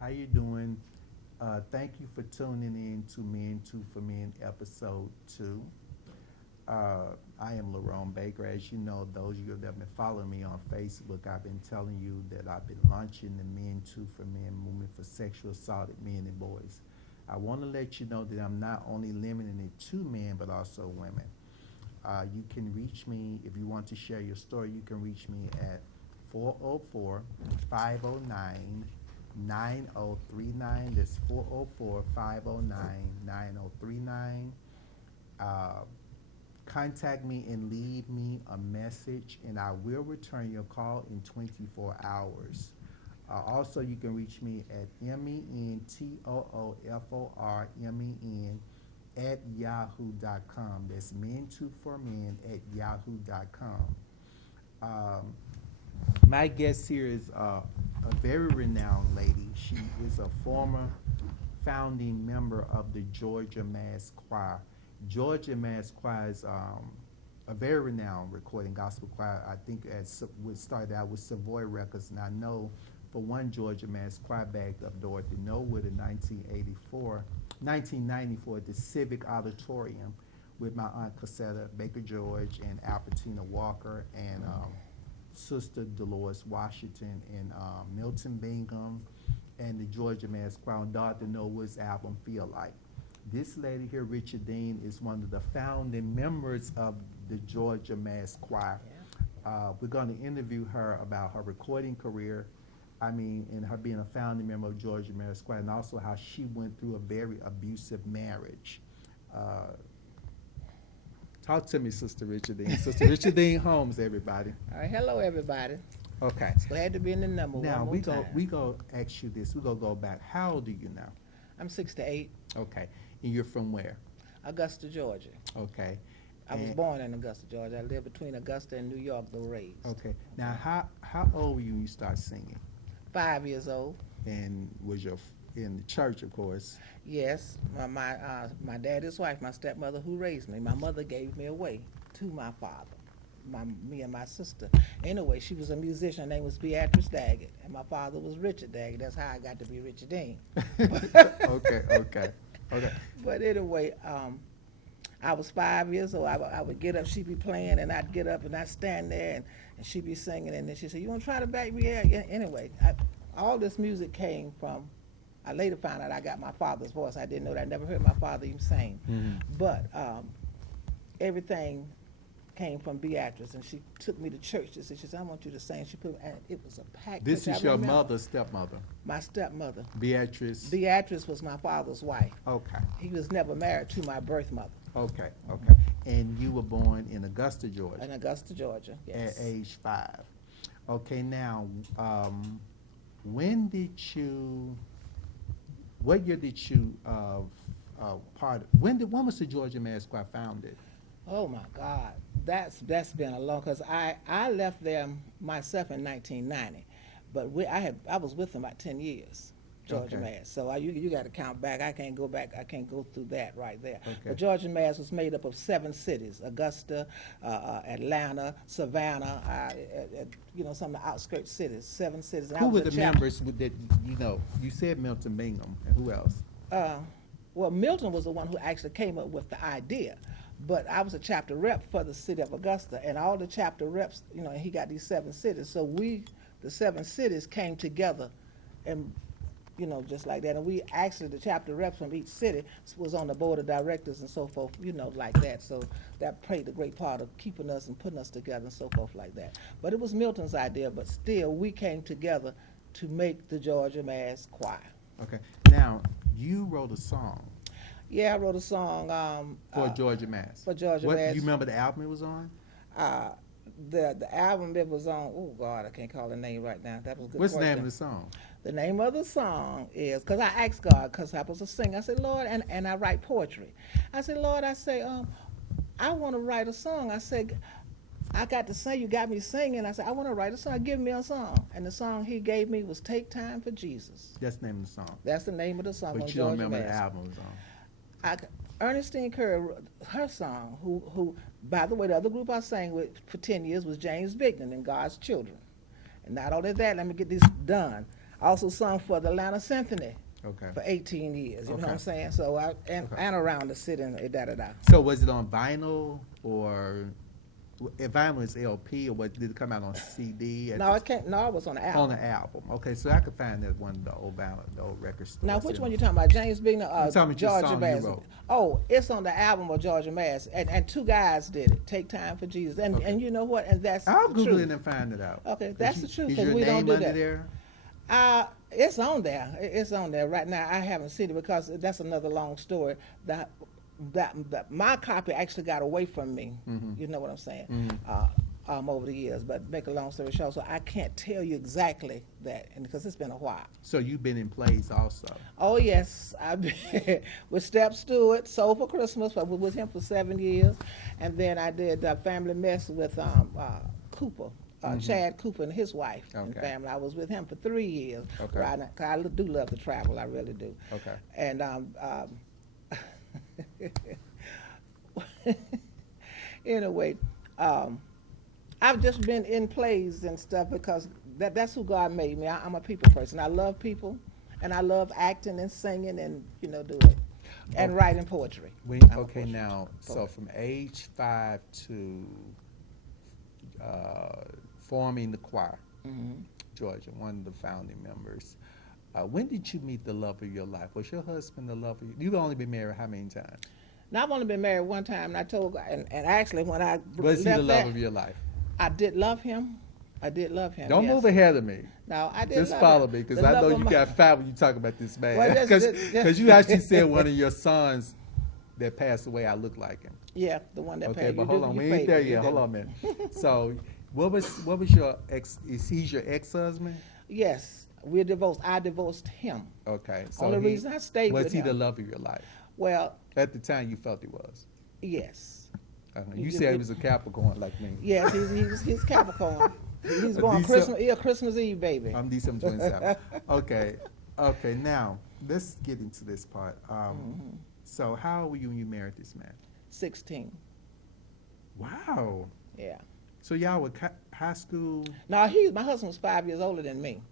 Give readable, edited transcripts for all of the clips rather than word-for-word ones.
How you doing? Thank you for tuning in to Men Two for Men episode 2. I am Lerone Baker. As you know, those of you that have been following me on Facebook, I've been telling you that I've been launching the Men Two for Men movement for sexual assaulted men and boys. I want to let you know that I'm not only limiting it to men, but also women. You can reach me if you want to share your story. You can reach me at 404 509 9039. That's 404 509 9039. Contact me and leave me a message, and I will return your call in 24 hours. Also, you can reach me at mentooformen at yahoo.com. That's men2formen at yahoo.com. My guest here is a very renowned lady. She is a former founding member of the Georgia Mass Choir. Georgia Mass Choir is a very renowned recording gospel choir. I think we started out with Savoy Records, and I know for one Georgia Mass Choir back of Dorothy, Norwood in 1994 at the Civic Auditorium with my Aunt Cassetta Baker George and Albertina Walker and Sister Delores Washington and Milton Bingham and the Georgia Mass Choir on Dr. Norwood's album Feel Like. This lady here, Richardine, is one of the founding members of the Georgia Mass Choir. We're going to interview her about her recording career, and her being a founding member of Georgia Mass Choir, and also how she went through a very abusive marriage. Talk to me, Sister Richardine. Sister Richardine Holmes, everybody. All right, hello everybody. Okay. Glad to be in the number Now one more time. we go ask you this. We gonna go back. How old are you now? I'm 68, Okay. And you're from where? Augusta, Georgia. Okay. I was And- born in Augusta, Georgia. I lived between Augusta and New York, though raised. Okay. Now, how old were you when you started singing? 5 years old. And was your in the church, of course? Yes, my daddy's wife, my stepmother who raised me. My mother gave me away to my father, me and my sister. Anyway, she was a musician. Her name was Beatrice Daggett, and my father was Richard Daggett. That's how I got to be Richardine. Okay. But anyway, I was 5 years old. I would get up, she'd be playing, and I'd get up and I'd stand there, and she'd be singing, and then she said, "You want to try to back me out?" Anyway, all this music came from, I later found out I got my father's voice. I didn't know that. I never heard my father even sing. Mhm. But everything came from Beatrice, and she took me to church. She said, "I want you to sing." She put, and it was a packed This church. is I your remember. mother, stepmother, My stepmother. Beatrice. Beatrice was my father's wife. Okay. He was never married to my birth mother. Okay. And you were born in Augusta, Georgia, In Augusta, Georgia, yes. at age 5. Okay. Now, when did you? What year did you when was the Georgia Mass Choir founded? Oh my God, that's been a long, because I left there myself in 1990, but I was with them about 10 years, Georgia Okay. Mass. So you got to count back. I can't go back. I can't go through that right there. Okay. But Georgia Mass was made up of 7 cities: Augusta, Atlanta, Savannah, some of the outskirts cities. 7 cities. And I Who was were a the chaplain. members that you said Milton Bingham, and who else? Well, Milton was the one who actually came up with the idea, but I was a chapter rep for the city of Augusta, and all the chapter reps, he got these 7 cities. So the 7 cities came together, and just like that. And we actually, the chapter reps from each city was on the board of directors and so forth, like that. So that played a great part of keeping us and putting us together and so forth like that. But it was Milton's idea, but still we came together to make the Georgia Mass Choir. Okay. Now, you wrote a song Yeah, I wrote a song for Georgia Mass. for Georgia What, Mass. you remember the album it was on? The album it was on, oh God, I can't call the name right now. That was a good What's the question. name of the song? The name of the song is, because I asked God, because I was a singer, I said, Lord, and I write poetry. I said, Lord, I want to write a song. I said, I got to sing, you got me singing. I said, I want to write a song, give me a song. And the song he gave me was Take Time for Jesus. That's the name of the song. That's the name of the song on But you don't Georgia remember the Mass. album it was on. Ernestine Curry, her song, who, by the way, the other group I sang with for 10 years was James Bignan and God's Children. And not only that, let me get this done. Also sung for the Atlanta Symphony Okay. for 18 years. You know what Okay. I'm saying? So Okay. and around the city and da-da-da. So was it on vinyl or if vinyl is LP or did it come out on CD? No, it can't. No, it was on the album. On the album. Okay, so I could find that one of the old vinyl, the old record stores. Now, which one you talking about? James Bigner or I'm talking about your Georgia song you Mass? wrote. Oh, it's on the album of Georgia Mass, and two guys did it. Take Time for Jesus, and Okay. and you know what? And that's I'll the Google truth. it and find it out. Okay, that's the truth, Is 'cause your we don't name do under that. there? It's on there. It's on there right now. I haven't seen it because that's another long story. That my copy actually got away from me. Mhm. You know what I'm saying? Mhm. Over the years, but make a long story short, so I can't tell you exactly that, and because it's been a while. So you've been in plays also. Oh yes, I've been with Step Stewart, Soul for Christmas. I was with him for 7 years, and then I did Family Mess with Cooper. Chad Cooper and his wife and Okay. family. I was with him for 3 years. Okay. Right, 'cause I do love to travel. I really do. Okay. And anyway, I've just been in plays and stuff because that's who God made me. I'm a people person. I love people, and I love acting and singing and doing it and Okay. writing poetry. We, I'm a okay, poet. now, so from age 5 to forming the choir, Mhm. Georgia, one of the founding members. When did you meet the love of your life? Was your husband the love of you've only been married how many times? Now I've only been married one time, and I told God, and actually when I Was he left the love that, of your life? I did love him. I did love him. Don't yes. move ahead of me. No, I did. Just love follow him. me, because The I love know of you my- got fat when you talk about this man. Well, Because you actually said one of your sons that passed away, I look like him. Yeah, the one that Okay, passed. but You hold do- on, you we ain't there favored, you yet. Hold did. on a minute. So, what was your ex? Is he your ex-husband? Yes, we're divorced. I divorced him. Okay, so Only reason I stayed was with he him. the love of your life? Well, At the time, you felt he was. yes. You You- said he was a Capricorn like me. Yes, he's Capricorn. He's A born decent- Christmas Eve, baby. I'm December 27th. Okay. Now let's get into this part. So, how old were you when you married this man? 16. Wow. Yeah. So y'all were high school. No, my husband was 5 years older than me.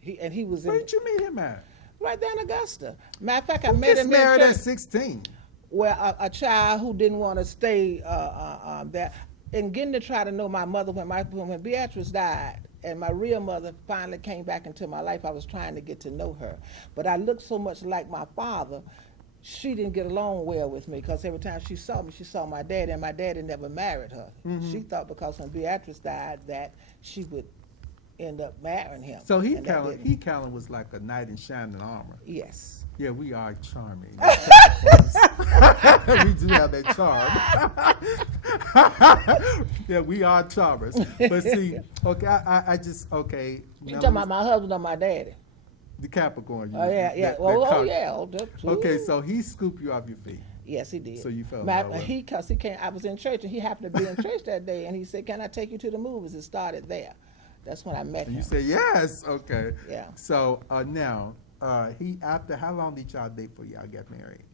He was Where in, did you meet him at? right there in Augusta. Matter of fact, I Who met gets him in married at church. 16? Well, a child who didn't want to stay there, and getting to try to know my mother when Beatrice died, and my real mother finally came back into my life. I was trying to get to know her, but I looked so much like my father. She didn't get along well with me because every time she saw me, she saw my dad, and my daddy never married her. Mhm. She thought because when Beatrice died that she would end up marrying him. So he and that kind didn't. of was like a knight in shining armor. Yes. Yeah, we are charming. We do have that charm. Yeah, we are charmers. But see, okay, I just okay. You now talking about my husband or my daddy? the Capricorn? Oh yeah, yeah. that Oh cock. yeah. Okay, Ooh. so he scooped you off your feet. Yes, he did. So you fell in My, love with him. he, cause he came. I was in church, and he happened to be in church that day, and he said, "Can I take you to the movies?" It started there. That's when I met And him. you said yes. Okay. Yeah. So now, after how long did y'all date before y'all got married?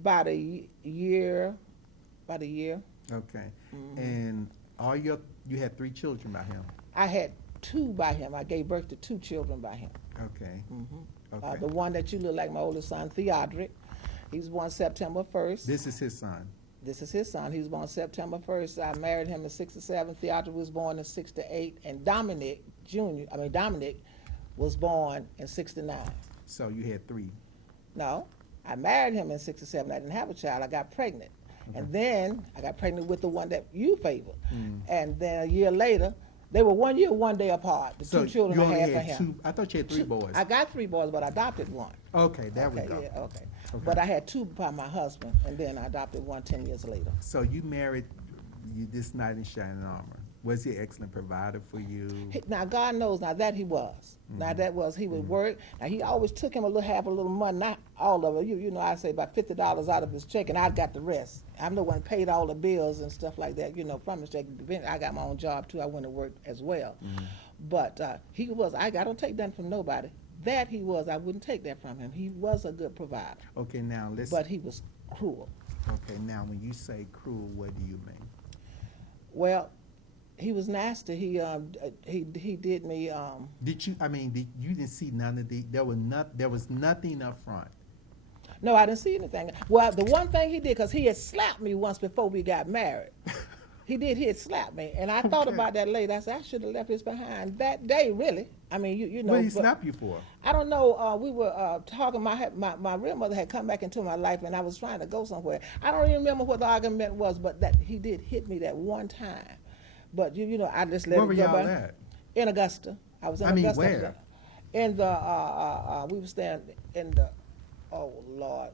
About a year. About a year. Okay. Mhm. And you had 3 children by him. I had 2 by him. I gave birth to 2 children by him. Okay. The one that you look like, my oldest son, Theodric. He was born September 1st. This is his son. This is his son. He was born September 1st. I married him in 67. Theodric was born in 68. And Dominic was born in 69. So you had 3. No, I married him in 67. I didn't have a child. I got pregnant. And then I got pregnant with the one that you favored. And then a year later, they were 1 year, 1 day apart. The So 2 children you I only had for had him. 2. I thought you had 3 boys. I got 3 boys, but I adopted one. Okay, there we Okay, go. yeah, okay. Okay. But I had 2 by my husband, and then I adopted one 10 years later. So you married this knight in shining armor. Was he an excellent provider for you? Now God knows, now that he was. Now that was, he would work. Now he always took him half a little money, not all of it. You know, I say about $50 out of his check, and I got the rest. I'm the one paid all the bills and stuff like that, from his check. I got my own job too. I went to work as well. But he was, I don't take nothing from nobody. That he was, I wouldn't take that from him. He was a good provider, Okay, now let's. but he was cruel. Okay, now when you say cruel, what do you mean? Well, He was nasty. He did me. Did you? I mean, you didn't see none of the? There was nothing up front. No, I didn't see anything. Well, the one thing he did, because he had slapped me once before we got married. He had slapped me, and I thought about that later. I said I should have left this behind that day. Really, I mean, you know. What did he slap you for? I don't know. We were talking. My real mother had come back into my life, and I was trying to go somewhere. I don't even remember what the argument was, but that he did hit me that one time. But you know, I just let Where it were go y'all by. at? In Augusta. I was in I mean, Augusta. where? In the we were staying in the Lord,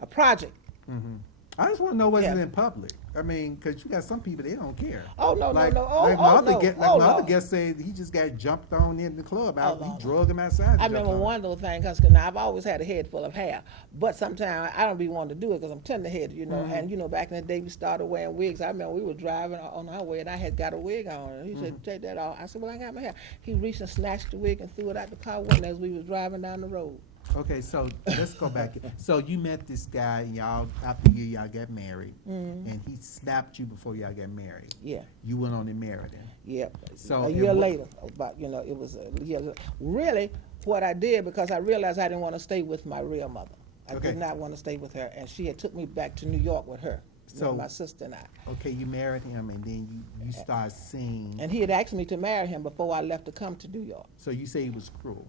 a project. Mm-hmm. I just want to know, was Yeah. it in public? I mean, because you got some people, they don't care. Oh, no, like, no, no. Oh, like my oh, other no. guest, Oh, my other no. guest said he just got jumped on in the club. Oh, He no. drug him outside. I remember one little thing, because now I've always had a head full of hair, but sometimes I don't be wanting to do it because I'm tender-headed, you know. Mm-hmm. And, you know, back in the day, we started wearing wigs. I remember we were driving on our way, and I had got a wig on. And he said, take that off. I said, well, I got my hair. He reached and snatched the wig and threw it out the car window as we was driving down the road. Okay, so let's go back. So you met this guy, and y'all, after a year, y'all got married, and he slapped you before y'all got married. Yeah. You went on and married him. Yep. So a year later, about, you know, it was a year. Really, what I did, because I realized I didn't want to stay with my real mother. I Okay. did not want to stay with her, and she had took me back to New York with her, So- my sister and I. Okay, you married him, and then you start seeing. And he had asked me to marry him before I left to come to New York. So you say he was cruel.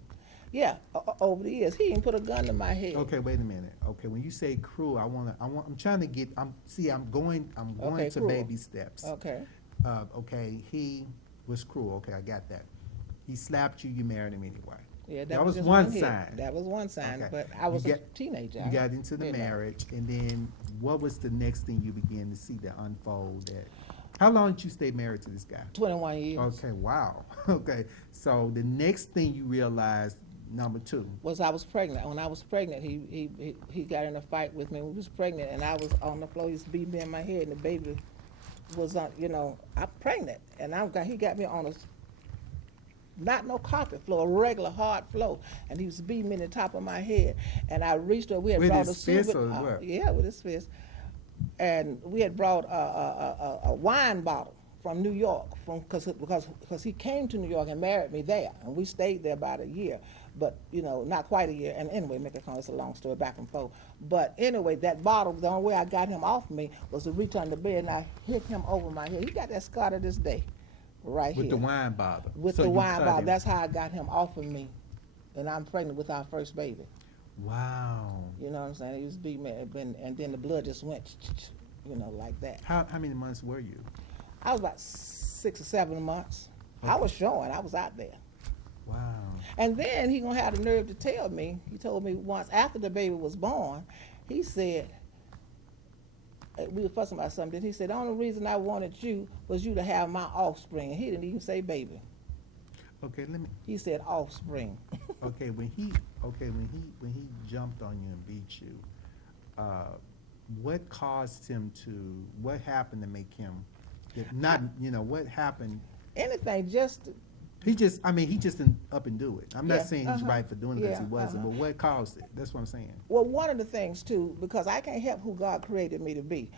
Yeah, over the years, he even put a gun to my head. Okay, wait a minute. Okay, when you say cruel, I'm trying to get. I'm going Okay, to cruel. baby steps. Okay. Okay, he was cruel. Okay, I got that. He slapped you. You married him anyway. Yeah, That was just one hit. sign. That was one sign, Okay. but I was You a teenager. You got into the didn't know. marriage, and then what was the next thing you began to see that unfold? How long did you stay married to this guy? 21 years. Okay, wow. Okay, so the next thing you realized, number two. Was I was pregnant. When I was pregnant, he got in a fight with me. We was pregnant, and I was on the floor. He was beating me in my head, and the baby was on. You know, I'm pregnant, and he got me on a not no carpet floor, a regular hard floor, and he was beating me in the top of my head. And I reached over. We had With brought his a fist soup- or what? Yeah, with his fist. And we had brought a wine bottle from New York, because he came to New York and married me there, and we stayed there about a year, but you know, not quite a year. And anyway, make it come, it's a long story, back and forth. But anyway, that bottle, the only way I got him off me was to reach under the bed, and I hit him over my head. He got that scar to this day, right With here. the wine bottle. With So the you wine cut bottle. him. That's how I got him off of me, and I'm pregnant with our first baby. Wow. You know what I'm saying? He was beating me, and then the blood just went, you know, like that. How many months were you? I was about 6 or 7 months. I was showing. I was out there. Wow. And then he gonna have the nerve to tell me. He told me once after the baby was born. He said, we were fussing about something. He said the only reason I wanted you was you to have my offspring. And he didn't even say baby. Okay, He said offspring. Okay, when he jumped on you and beat you, what caused him to? What happened to make him? What happened? Anything, just He just didn't up and do it. I'm not Yeah, saying he's right for doing it because he yeah, wasn't, but what caused it? That's what I'm saying. well, one of the things too, because I can't help who God created me to be.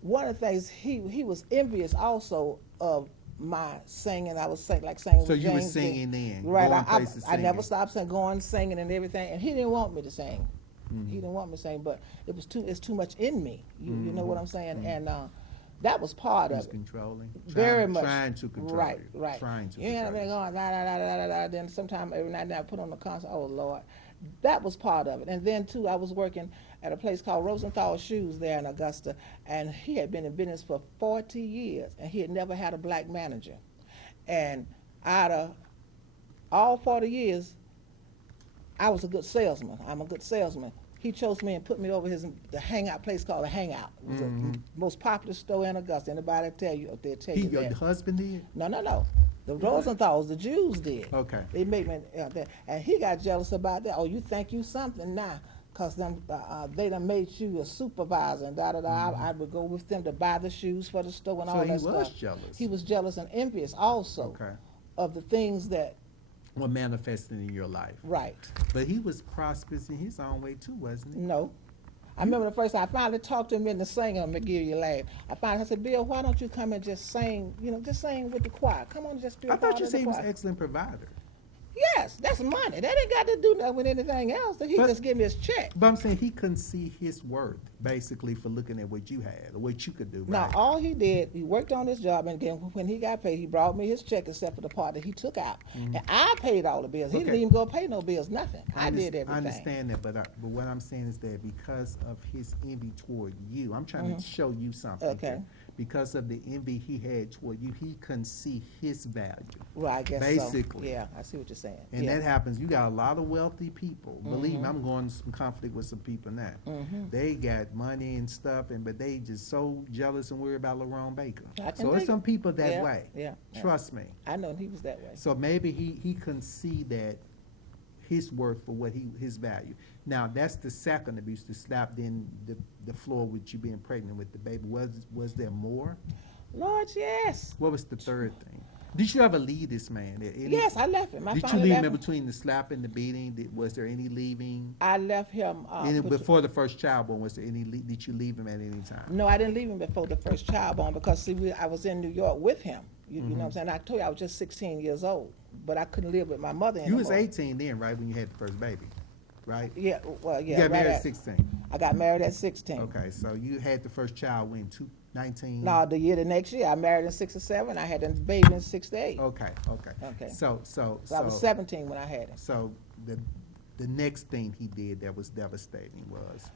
One of the things he was envious also of my singing. I was singing with So you were James singing Dean. then, Right. going I places never singing. stopped singing and everything, and he didn't want me to sing. He didn't want me to sing, but it's too much in me. You know what I'm saying? And that was part He of was it. controlling, Very much. trying to control Right, you, right. trying to You know, control you. going da da da da da da. Then sometime every night and then I put on the concert. Oh Lord, that was part of it. And then too, I was working at a place called Rosenthal Shoes there in Augusta, and he had been in business for 40 years, and he had never had a black manager. And out of all 40 years, I was a good salesman. I'm a good salesman. He chose me and put me over the hangout place called the Hangout. It was the most popular store in Augusta. Anybody tell you, they'll tell you Your that. husband did? No. The Rosenthals, the Jews did. Okay. They made me that, and he got jealous about that. Oh, you think you something now? Cause they done made you a supervisor and da da da. I would go with them to buy the shoes for the store and So all he that was stuff. jealous. He was jealous and envious also Okay. of the things that Were manifesting in your life. right. But he was prosperous in his own way too, wasn't he? No, I remember the first time I finally talked to him in the singing, I'm gonna give you a laugh. I said, Bill, why don't you come and just sing, just sing with the choir. Come on, and just be a I part thought you of the said he was choir. an excellent provider. Yes, that's money. That ain't got to do nothing with anything else. He But- just give me his check. But I'm saying he couldn't see his worth, basically, for looking at what you had or what you could do. Now, Right? all he did, he worked on his job, and again, when he got paid, he brought me his check except for the part that he took out. And I paid all the bills. He didn't Okay. even go pay no bills, nothing. I did everything. I understand that, but what I'm saying is that because of his envy toward you, I'm trying to show you something. Okay. here. Because of the envy he had toward you, he couldn't see his value. Well, I guess Basically. so. Yeah, I see what you're saying. And yeah. that happens. You got a lot of wealthy people. Believe me, I'm going to some conflict with some people now. They got money and stuff, but they just so jealous and worried about Lerone Baker. I can So there's dig some it. people that Yeah, way. yeah, yeah. Trust me. I know he was that way. So maybe he couldn't see that his worth for what his value. Now that's the second abuse, the slap in the floor with you being pregnant with the baby. Was there more? Lord, yes. What was the third thing? Did you ever leave this man? Yes, I left him. I Did you finally leave left him in between the slap and the beating? Was there any leaving? I left him. Before the first child born, was there any? Did you leave him at any time? No, I didn't leave him before the first child born because, see, I was in New York with him. You know what I'm saying? I told you I was just 16 years old, but I couldn't live with my mother anymore. You was 18 then, right, when you had the first baby, right? Yeah, well, yeah. You got married right at 16. I got married at 16. Okay, so you had the first child when 19. No, the next year. I married in 67. I had a baby in 68. Okay. Okay. So I was 17 when I had him. So the next thing he did that was devastating was.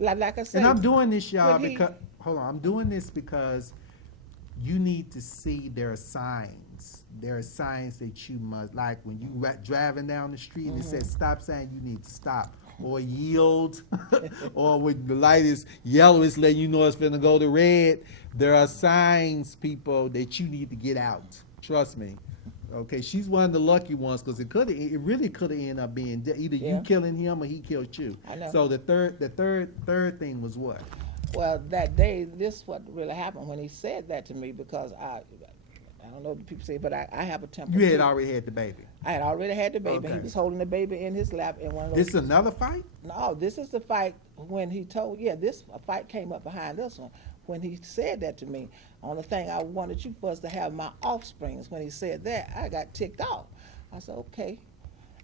Like I said. And I'm doing this, y'all, when he- because hold on. I'm doing this because you need to see there are signs. There are signs that you must, like when you driving down the street and it says stop sign, you need to stop or yield, or when the light is yellow, it's letting you know it's finna go to red. There are signs, people, that you need to get out. Trust me. Okay, she's one of the lucky ones because it really could have ended up being either you Yeah. killing him or he killed you. I know. So the third thing was what? Well, that day, this is what really happened when he said that to me because I don't know what people say, but I have a temper. You had too. already had the baby. I had already had the baby. Okay. He was holding the baby in his lap in one of those. This is another fight? No, this is the fight when he told, a fight came up behind this one. When he said that to me, only thing I wanted you was to have my offsprings. When he said that, I got ticked off. I said, okay.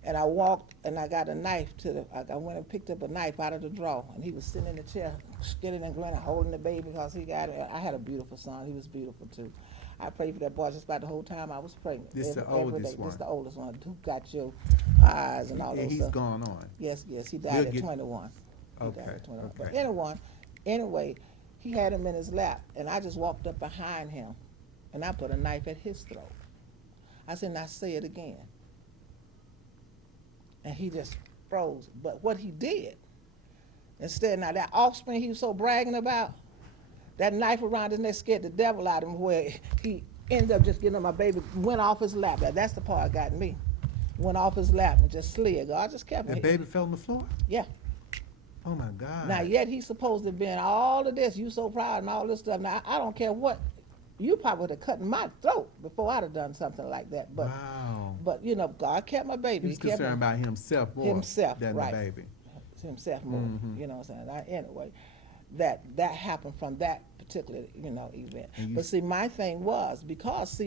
And I walked and I got a knife I went and picked up a knife out of the drawer. And he was sitting in the chair, skinning and grinning, holding the baby because he got it. I had a beautiful son. He was beautiful too. I prayed for that boy just about the whole time I was pregnant. This is the oldest one. This is the oldest one. Who got your eyes and all And those he's stuff. gone on. Yes, he died We'll at get- 21. He died Okay, at 21. okay. But anyway, he had him in his lap, and I just walked up behind him, and I put a knife at his throat. I said, now say it again. And he just froze. But what he did, instead, now that offspring he was so bragging about, that knife around his neck scared the devil out of him where he ended up just getting on my baby, went off his lap. That's the part that got me. Went off his lap and just slid. God just kept The me. baby fell on the floor? Yeah. Oh my God. Now, yet he's supposed to be in all of this. You so proud and all this stuff. Now, I don't care what. You probably would have cut my throat before I'd have done something like that. But, Wow. but God kept my baby. He was kept concerned about himself more than right. the baby. Himself more. Mhm. You know what I'm saying? Anyway, that happened from that particular, event. And you But see, my thing was, because,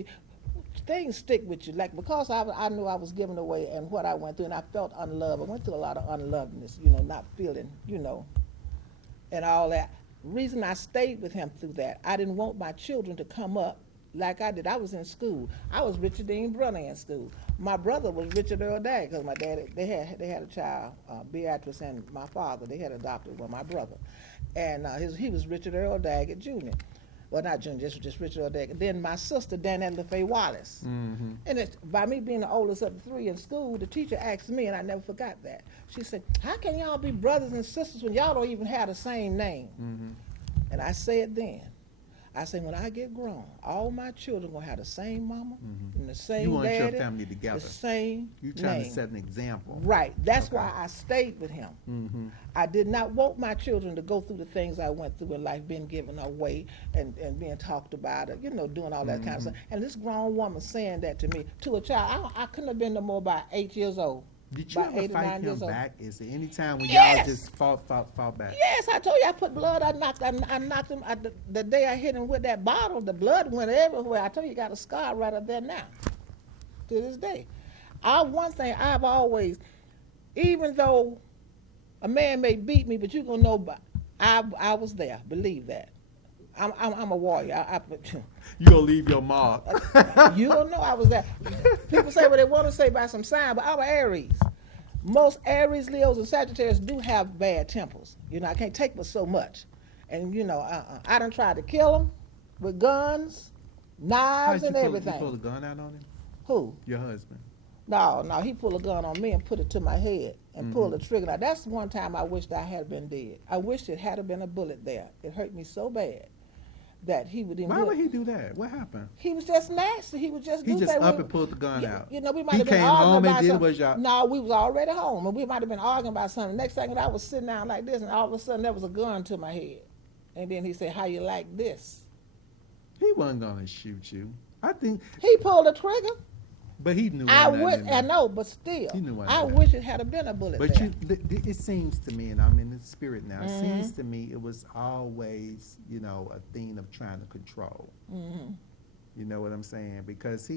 things stick with you. Like, because I knew I was giving away and what I went through, and I felt unloved. I went through a lot of unlovedness, not feeling, and all that. Reason I stayed with him through that, I didn't want my children to come up like I did. I was in school. I was Richardine brother in school. My brother was Richard Earl Dagg because my dad, they had a child, Beatrice and my father. They had adopted my brother, and he was Richard Earl Dagg Jr. Well, not Junior, just Richard Earl Dagg. Then my sister, Danette LaFay Wallace. Mm-hmm. And by me being the oldest of the three in school, the teacher asked me, and I never forgot that. She said, how can y'all be brothers and sisters when y'all don't even have the same name? Mm-hmm. And I said then, I said, when I get grown, all my children going to have the same mama and the same You want daddy, your family together. the same You're trying name. to set an example. Right. That's Okay. why I stayed with him. Mm-hmm. I did not want my children to go through the things I went through in life, being given away and being talked about, doing all that kind of stuff. And this grown woman saying that to me, to a child, I couldn't have been no more about 8 years old. Did you about ever 8 or fight 9 him years old. back? Is there any time when y'all Yes. just fought back? Yes, I told you I put blood. I knocked him. The day I hit him with that bottle, the blood went everywhere. I told you, got a scar right up there now, to this day. One thing I've always, even though a man may beat me, but you gonna know, but I was there. Believe that. I'm a warrior. You gonna leave your mark. You don't know I was there. People say what they want to say by some sign, but I'm an Aries. Most Aries, Leos, and Sagittarius do have bad tempers. You know, I can't take but so much. And, you know, I done tried to kill them with guns, knives, and everything. You pull a gun out on him? Who? Your husband. No, he pulled a gun on me and put it to my head and pulled the trigger. Now, that's one time I wished I had been dead. I wished it had been a bullet there. It hurt me so bad that he would even. Why would he do that? What happened? He was just nasty. He would just He do just that. up and pulled the gun out. You know, we might He have been came arguing home and about did something. what y'all. No, we was already home, and we might have been arguing about something. Next thing, I was sitting down like this, and all of a sudden there was a gun to my head. And then he said, "How you like this?" He wasn't gonna shoot you. I think. He pulled the trigger. But he knew. I know, but still, He knew I wish it had been a bullet But there. it seems to me, and I'm in the spirit now. It Mhm. seems to me it was always, you know, a thing of trying to control. Mm-hmm. You know what I'm saying? Because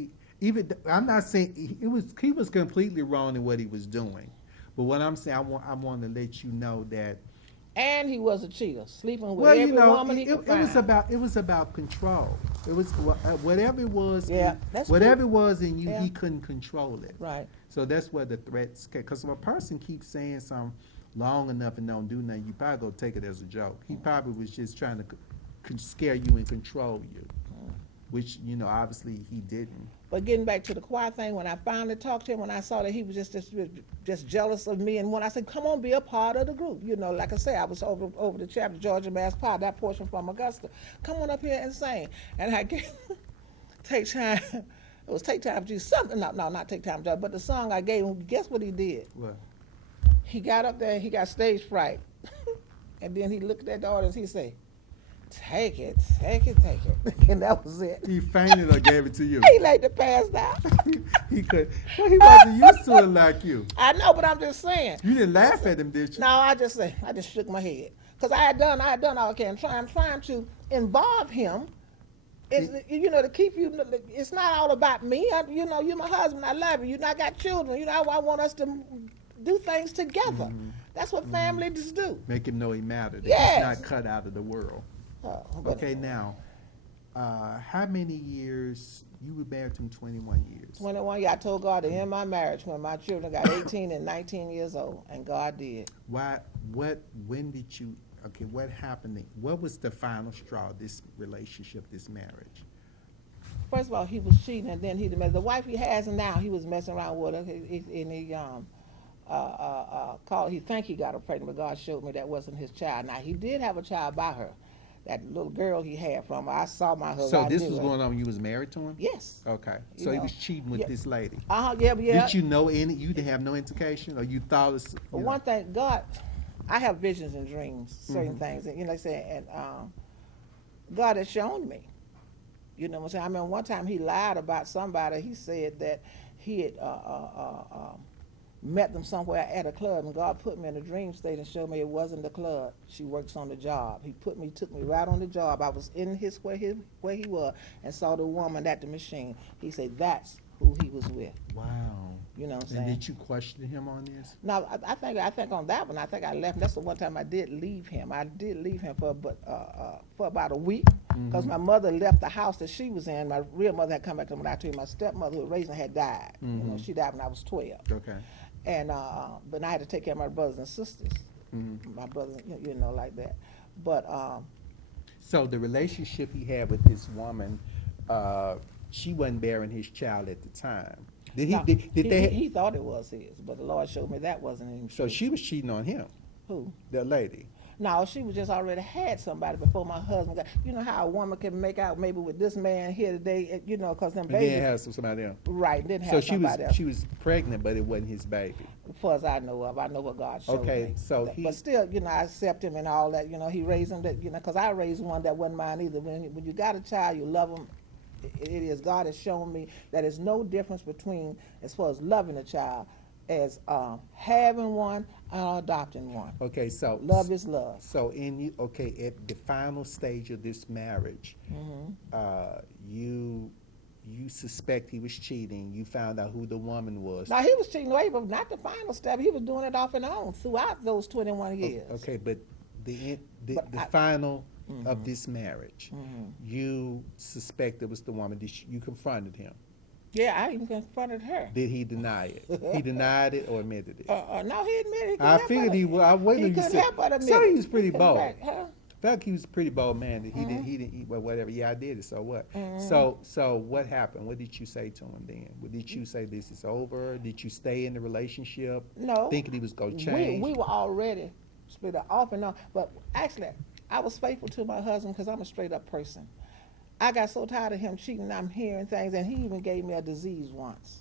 I'm not saying he was completely wrong in what he was doing, but what I'm saying, I want to let you know that. And he was a cheater, sleeping with Well, every you know, woman he could find. it was about control. It was whatever it was. Yeah, that's whatever true. it was in you, Yeah. he couldn't control it. Right. So that's where the threats came. Because if a person keeps saying something long enough and don't do nothing, you probably go take it as a joke. He probably was just trying to scare you and control you, which, you know, obviously he didn't. But getting back to the choir thing, when I finally talked to him, when I saw that he was just jealous of me, and when I said, "Come on, be a part of the group," you know, like I say, I was over the chapter, Georgia Mass Choir, that portion from Augusta. Come on up here and sing, and I gave take time. It was take time to something. No, not take time to. But the song I gave him, guess what he did? What? He got up there, and he got stage fright, and then he looked at the audience. He said, "Take it," and that was it. He fainted or gave it to you? He laid the pass down. He could. Well, he wasn't used to it like you. I know, but I'm just saying. You didn't laugh at him, did you? No, I just shook my head because I had done all I can. I'm trying to involve him. It's, you know, to keep you. It's not all about me. You know, you're my husband. I love you. You know, I got children. You know, I want us to do things together. Mm-hmm. That's what families do. Make him know he mattered. Yes. He's not cut out of the world. But Okay, now, how many years? You were married to him 21 years. 21 years. I told God to end my marriage when my children got 18 and 19 years old, and God did. When did you, okay, what happened? What was the final straw, this relationship, this marriage? First of all, he was cheating, and then the wife he has now, he was messing around with her, and he called, he think he got her pregnant, but God showed me that wasn't his child. Now, he did have a child by her. That little girl he had from her. I saw my husband. So this was going on when you was married to him? Yes. Okay. You So he know, was cheating with this lady. Yeah. Did you know any? You didn't have no indication, or you thought it's. But one thing, God, I have visions and dreams, certain things, and you know, like I said, and God has shown me. You know what I'm saying? I mean, one time he lied about somebody. He said that he had met them somewhere at a club, and God put me in a dream state and showed me it wasn't the club. She works on the job. He took me right on the job. I was in where he was, and saw the woman at the machine. He said that's who he was with. Wow. You know what I'm saying? And did you question him on this? No, I think on that one, I think I left him. That's the one time I did leave him. I did leave him for about a week because my mother left the house that she was in. My real mother had come back to me when I told you my stepmother who raised me had died. You know, she died when I was 12. Okay. And but I had to take care of my brothers and sisters. My brothers, you know, like that. But so the relationship he had with this woman, she wasn't bearing his child at the time. Did he? no, Did they? he thought it was his, but the Lord showed me that wasn't even So true. she was cheating on him, Who? the lady. No, she was just already had somebody before my husband got. You know how a woman can make out maybe with this man here today, you know, because them And babies. then have somebody else. Right, didn't have So somebody else. she was pregnant, but it wasn't his baby. As far as I know of, I know what God showed Okay, me. so But still, you know, I accept him and all that. You know, he raised him, that, you know, because I raised one that wasn't mine either. When you got a child, you love him. It is God has shown me that there's no difference between as far as loving a child as having one and adopting one. Okay, so. Love is love. So at the final stage of this marriage, you suspect he was cheating. You found out who the woman was. Now, he was cheating away, but not the final step. He was doing it off and on throughout those 21 years. Okay, but the But final of this marriage, you suspect it was the woman. You confronted him. Yeah, I even confronted her. Did he deny it? He denied it or admitted it? No, he admitted it. I figured he would. I waited. He couldn't help but admit So it. he was pretty bold. Huh? Felt like he was a pretty bold man. That he didn't. Well, whatever. Yeah, I did it. So what? So what happened? What did you say to him then? What did you say? This is over. Did you stay in the relationship? No. Thinking he was gonna change. We were already split off and on. But actually, I was faithful to my husband because I'm a straight up person. I got so tired of him cheating. I'm hearing things, and he even gave me a disease once.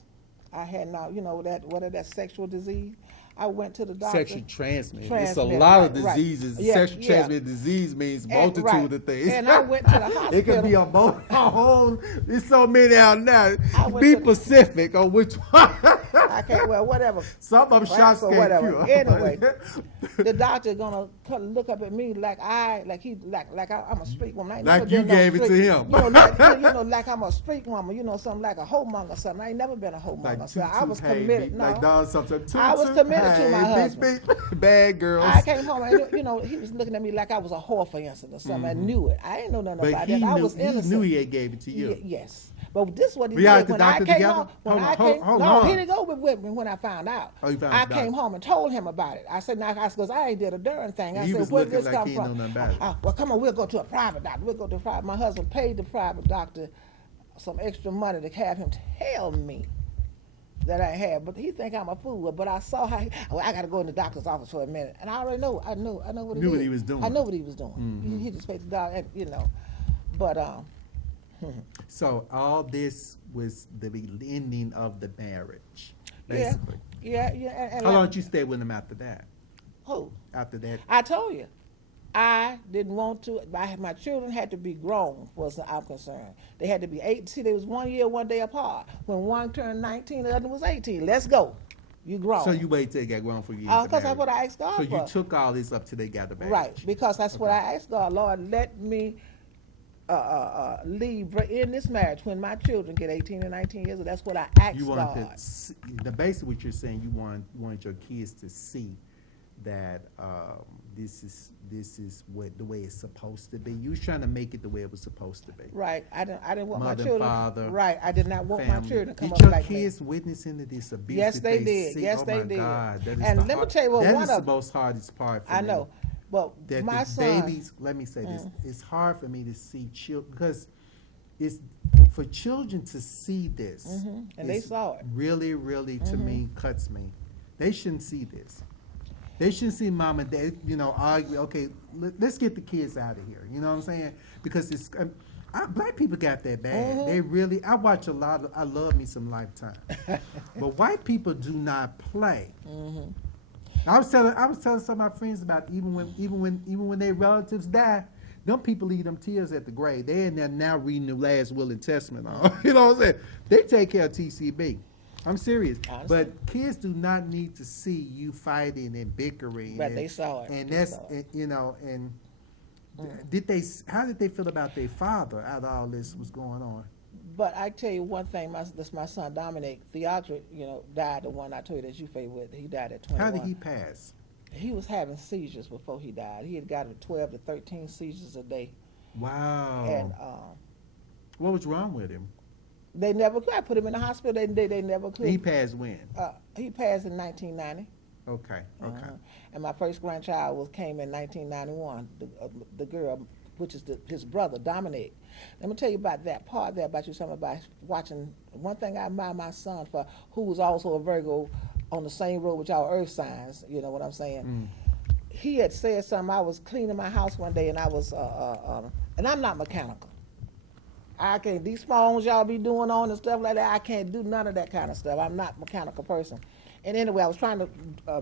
I had now, that sexual disease. I went to the doctor. Sexually transmitted. It's a Transmitted, lot right, of right. disease. Yeah, Sexually yeah. transmitted disease means And- multitude right. of things. And I went to the hospital. It could be a whole. There's so many out now. I went Be to- specific on which one. I can't. Well, whatever. Some of them shots So can't whatever. cure. Anyway, the doctor gonna look up at me like I'm a street woman. I ain't Like never you been no gave it to street- him. Like I'm a street woman. Something like a homemonger or something. I ain't never been a homemonger. Like So I was committed. No, Like Don something. I was committed to my husband. Bad girls. I came home and he was looking at me like I was a whore, for instance, or something. I knew it. I ain't know nothing But about he that. I knew, was innocent. he knew he had gave it to you. Yes. But this is what he Were y'all did. at the When I doctor came together? home, Hold no, on. he didn't go with me when I found out. Oh, you found I out. came home and told him about it. I said, because I ain't did a darn thing. I He said, was where did looking this like come he didn't from? know nothing about it. Well, come on, we'll go to a private doctor. We'll go to a private. My husband paid the private doctor some extra money to have him tell me that I had, but he think I'm a fool. But I saw how I got to go in the doctor's office for a minute, and I already know. I know what he Knew did. what he was doing. I know what he was doing. He just paid the doctor, but So all this was the ending of the marriage, basically. yeah. And How long did you stay with him after that? Who? After that, I told you, I didn't want to. My children had to be grown, as I'm concerned. They had to be 8. See, they was 1 year, 1 day apart. When one turned 19, the other was 18. Let's go. You grown. so you wait till they got grown for you. Because that's what I asked God So for. you took all this up till they got the marriage. Right, because that's what Okay. I asked God. Lord, let me leave in this marriage when my children get 18 and 19 years old. That's what I asked You God. wanted to see, basically what you're saying. You wanted your kids to see that this is what the way it's supposed to be. You was trying to make it the way it was supposed to be. Right, I didn't want Mother, my children. father, right, I did not want my Family. children to come Did up your like me. kids witness into this abuse? Yes, that they did. See? Yes, oh they my did. God, that is And the let me hard- tell you what, that one is of- the most hardest part for I me. know, but That my the son. babies. Let me say this: it's hard for me to see children because it's for children to see this. And they is saw it. Really, really, to me, cuts me. They shouldn't see this. They shouldn't see mom and dad, argue. Okay, let's get the kids out of here. You know what I'm saying? Because it's black people got that bad. They really. I watch a lot. I love me some Lifetime, but white people do not play. I was telling some of my friends about even when their relatives die, them people leave them tears at the grave. They in there now reading the last will and testament. You know what I'm saying? They take care of TCB. I'm serious. But kids do not need to see you fighting and bickering. But they saw it. And They that's saw it. how did they feel about their father out of all this was going on? But I tell you one thing, my son Dominic Theodric, died, the one I told you that you favored with. He died at 21. How did he pass? He was having seizures before he died. He had gotten 12 to 13 seizures a day. Wow. And what was wrong with him? they never could. I put him in the hospital. They never could. He passed when? He passed in 1990. Okay. And my first grandchild came in 1991. The girl, which is his brother, Dominic. Let me tell you about that part there, about something about watching. One thing I admire my son for, who was also a Virgo on the same road with y'all earth signs, you know what I'm saying? He had said something. I was cleaning my house one day, and I was, and I'm not mechanical. I can't, these phones y'all be doing on and stuff like that, I can't do none of that kind of stuff. I'm not a mechanical person. And anyway, I was trying to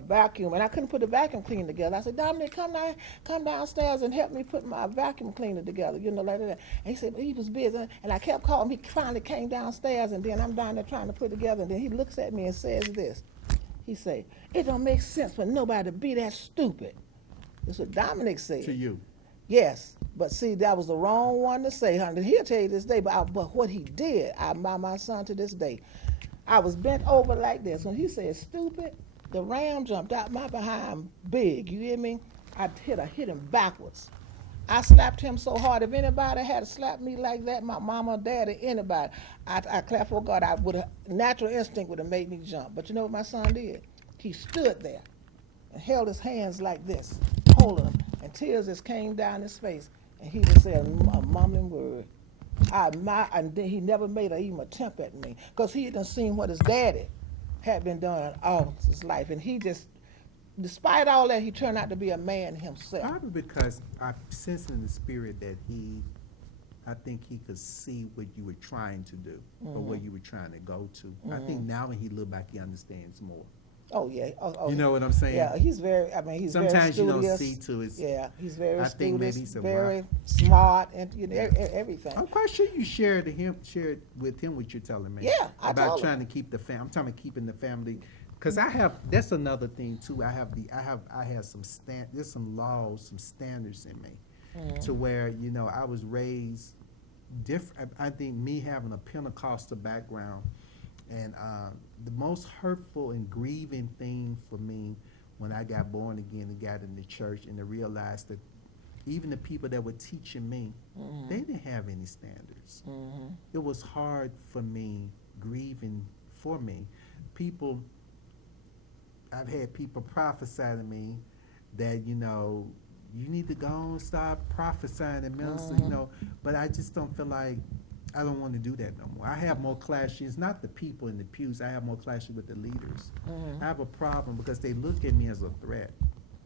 vacuum, and I couldn't put the vacuum cleaner together. I said, Dominic, come downstairs and help me put my vacuum cleaner together, like that. And he said, he was busy. And I kept calling him. He finally came downstairs, and then I'm down there trying to put it together. And then he looks at me and says this. He said, it don't make sense for nobody to be that stupid. That's what Dominic said. To you. Yes, but see, that was the wrong one to say, honey. He'll tell you this day, but what he did, I admire my son to this day. I was bent over like this. When he said stupid, the ram jumped out my behind big, you hear me? I hit him backwards. I slapped him so hard, if anybody had slapped me like that, my mama, daddy, anybody, I clap for God, natural instinct would have made me jump. But you know what my son did? He stood there and held his hands like this, holding them, and tears just came down his face, and he just said a mumbling word. And then he never made even attempt at me, because he had done seen what his daddy had been doing all his life, and he just, despite all that, he turned out to be a man himself. Probably because I sense in the spirit that I think he could see what you were trying to do, or where you were trying to go to. I think now when he look back, he understands more. Oh yeah. You know what I'm saying? Yeah, he's very. I mean, he's sometimes very studious. You don't see to it. Yeah, he's very I think maybe studious, he's very smart, and you know everything. I'm quite sure you shared with him what you're telling me. Yeah, I about told trying to keep the family. I'm talking about keeping the family, because that's another thing too. I have some there's some laws, some standards in me, to where I was raised different. I think me having a Pentecostal background. And the most hurtful and grieving thing for me when I got born again and got in the church and to realize that even the people that were teaching me, they didn't have any standards. It was hard for me, grieving for me. I've had people prophesy to me that, you need to go and start prophesying and minister, but I just don't feel like I don't want to do that no more. I have more clashes, not the people in the pews, I have more clashes with the leaders. I have a problem because they look at me as a threat.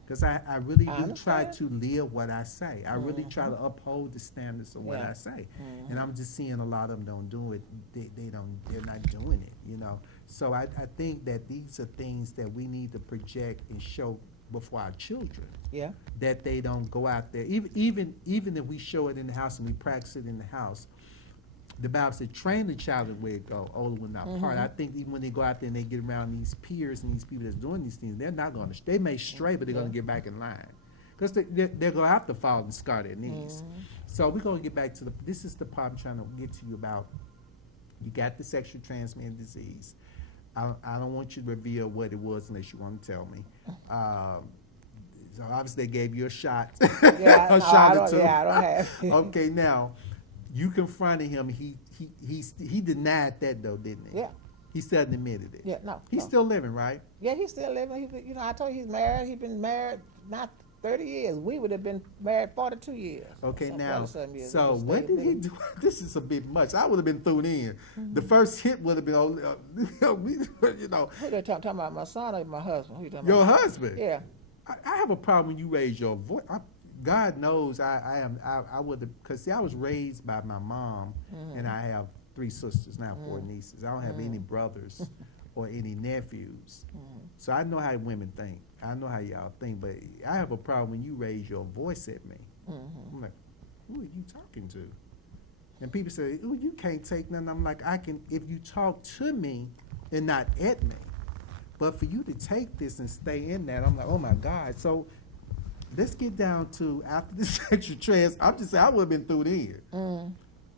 Because I really do try to live what I say. I really try to uphold the standards of what I say. And I'm just seeing a lot of them don't do it. They're not doing it, So I think that these are things that we need to project and show before our children. Yeah. That they don't go out there. Even if we show it in the house and we practice it in the house, the Bible said, train the child the way it go, older will not part. I think even when they go out there and they get around these peers and these people that's doing these things, they're not going to, they may stray, but they're going to get back in line. Because they're going to have to fall and scar their knees. So we're going to get back to this is the part I'm trying to get to you about. You got the sexually transmitted disease. I don't want you to reveal what it was unless you want to tell me. So obviously they gave you a shot. Yeah, I don't have it. Okay, now, you confronted him. He denied that though, didn't he? Yeah. He still admitted it. Yeah, no. He's still living, right? Yeah, he's still living. I told you he's married. He's been married not 30 years. We would have been married 42 years. Okay, now, years. so what did he do? This is a bit much. I would have been thrown in. The first hit would have been, Who they talking about, my son or my husband? Who you talking Your about? husband? Yeah. I have a problem when you raise your voice. God knows I would have, because see, I was raised by my mom, and I have 3 sisters, now 4 nieces. I don't have any brothers or any nephews. So I know how women think. I know how y'all think, but I have a problem when you raise your voice at me. I'm like, who are you talking to? And people say, oh, you can't take nothing. I'm like, I can, if you talk to me and not at me. But for you to take this and stay in that, I'm like, oh my God. So let's get down to after the sexual trans. I'm just saying I would have been through there.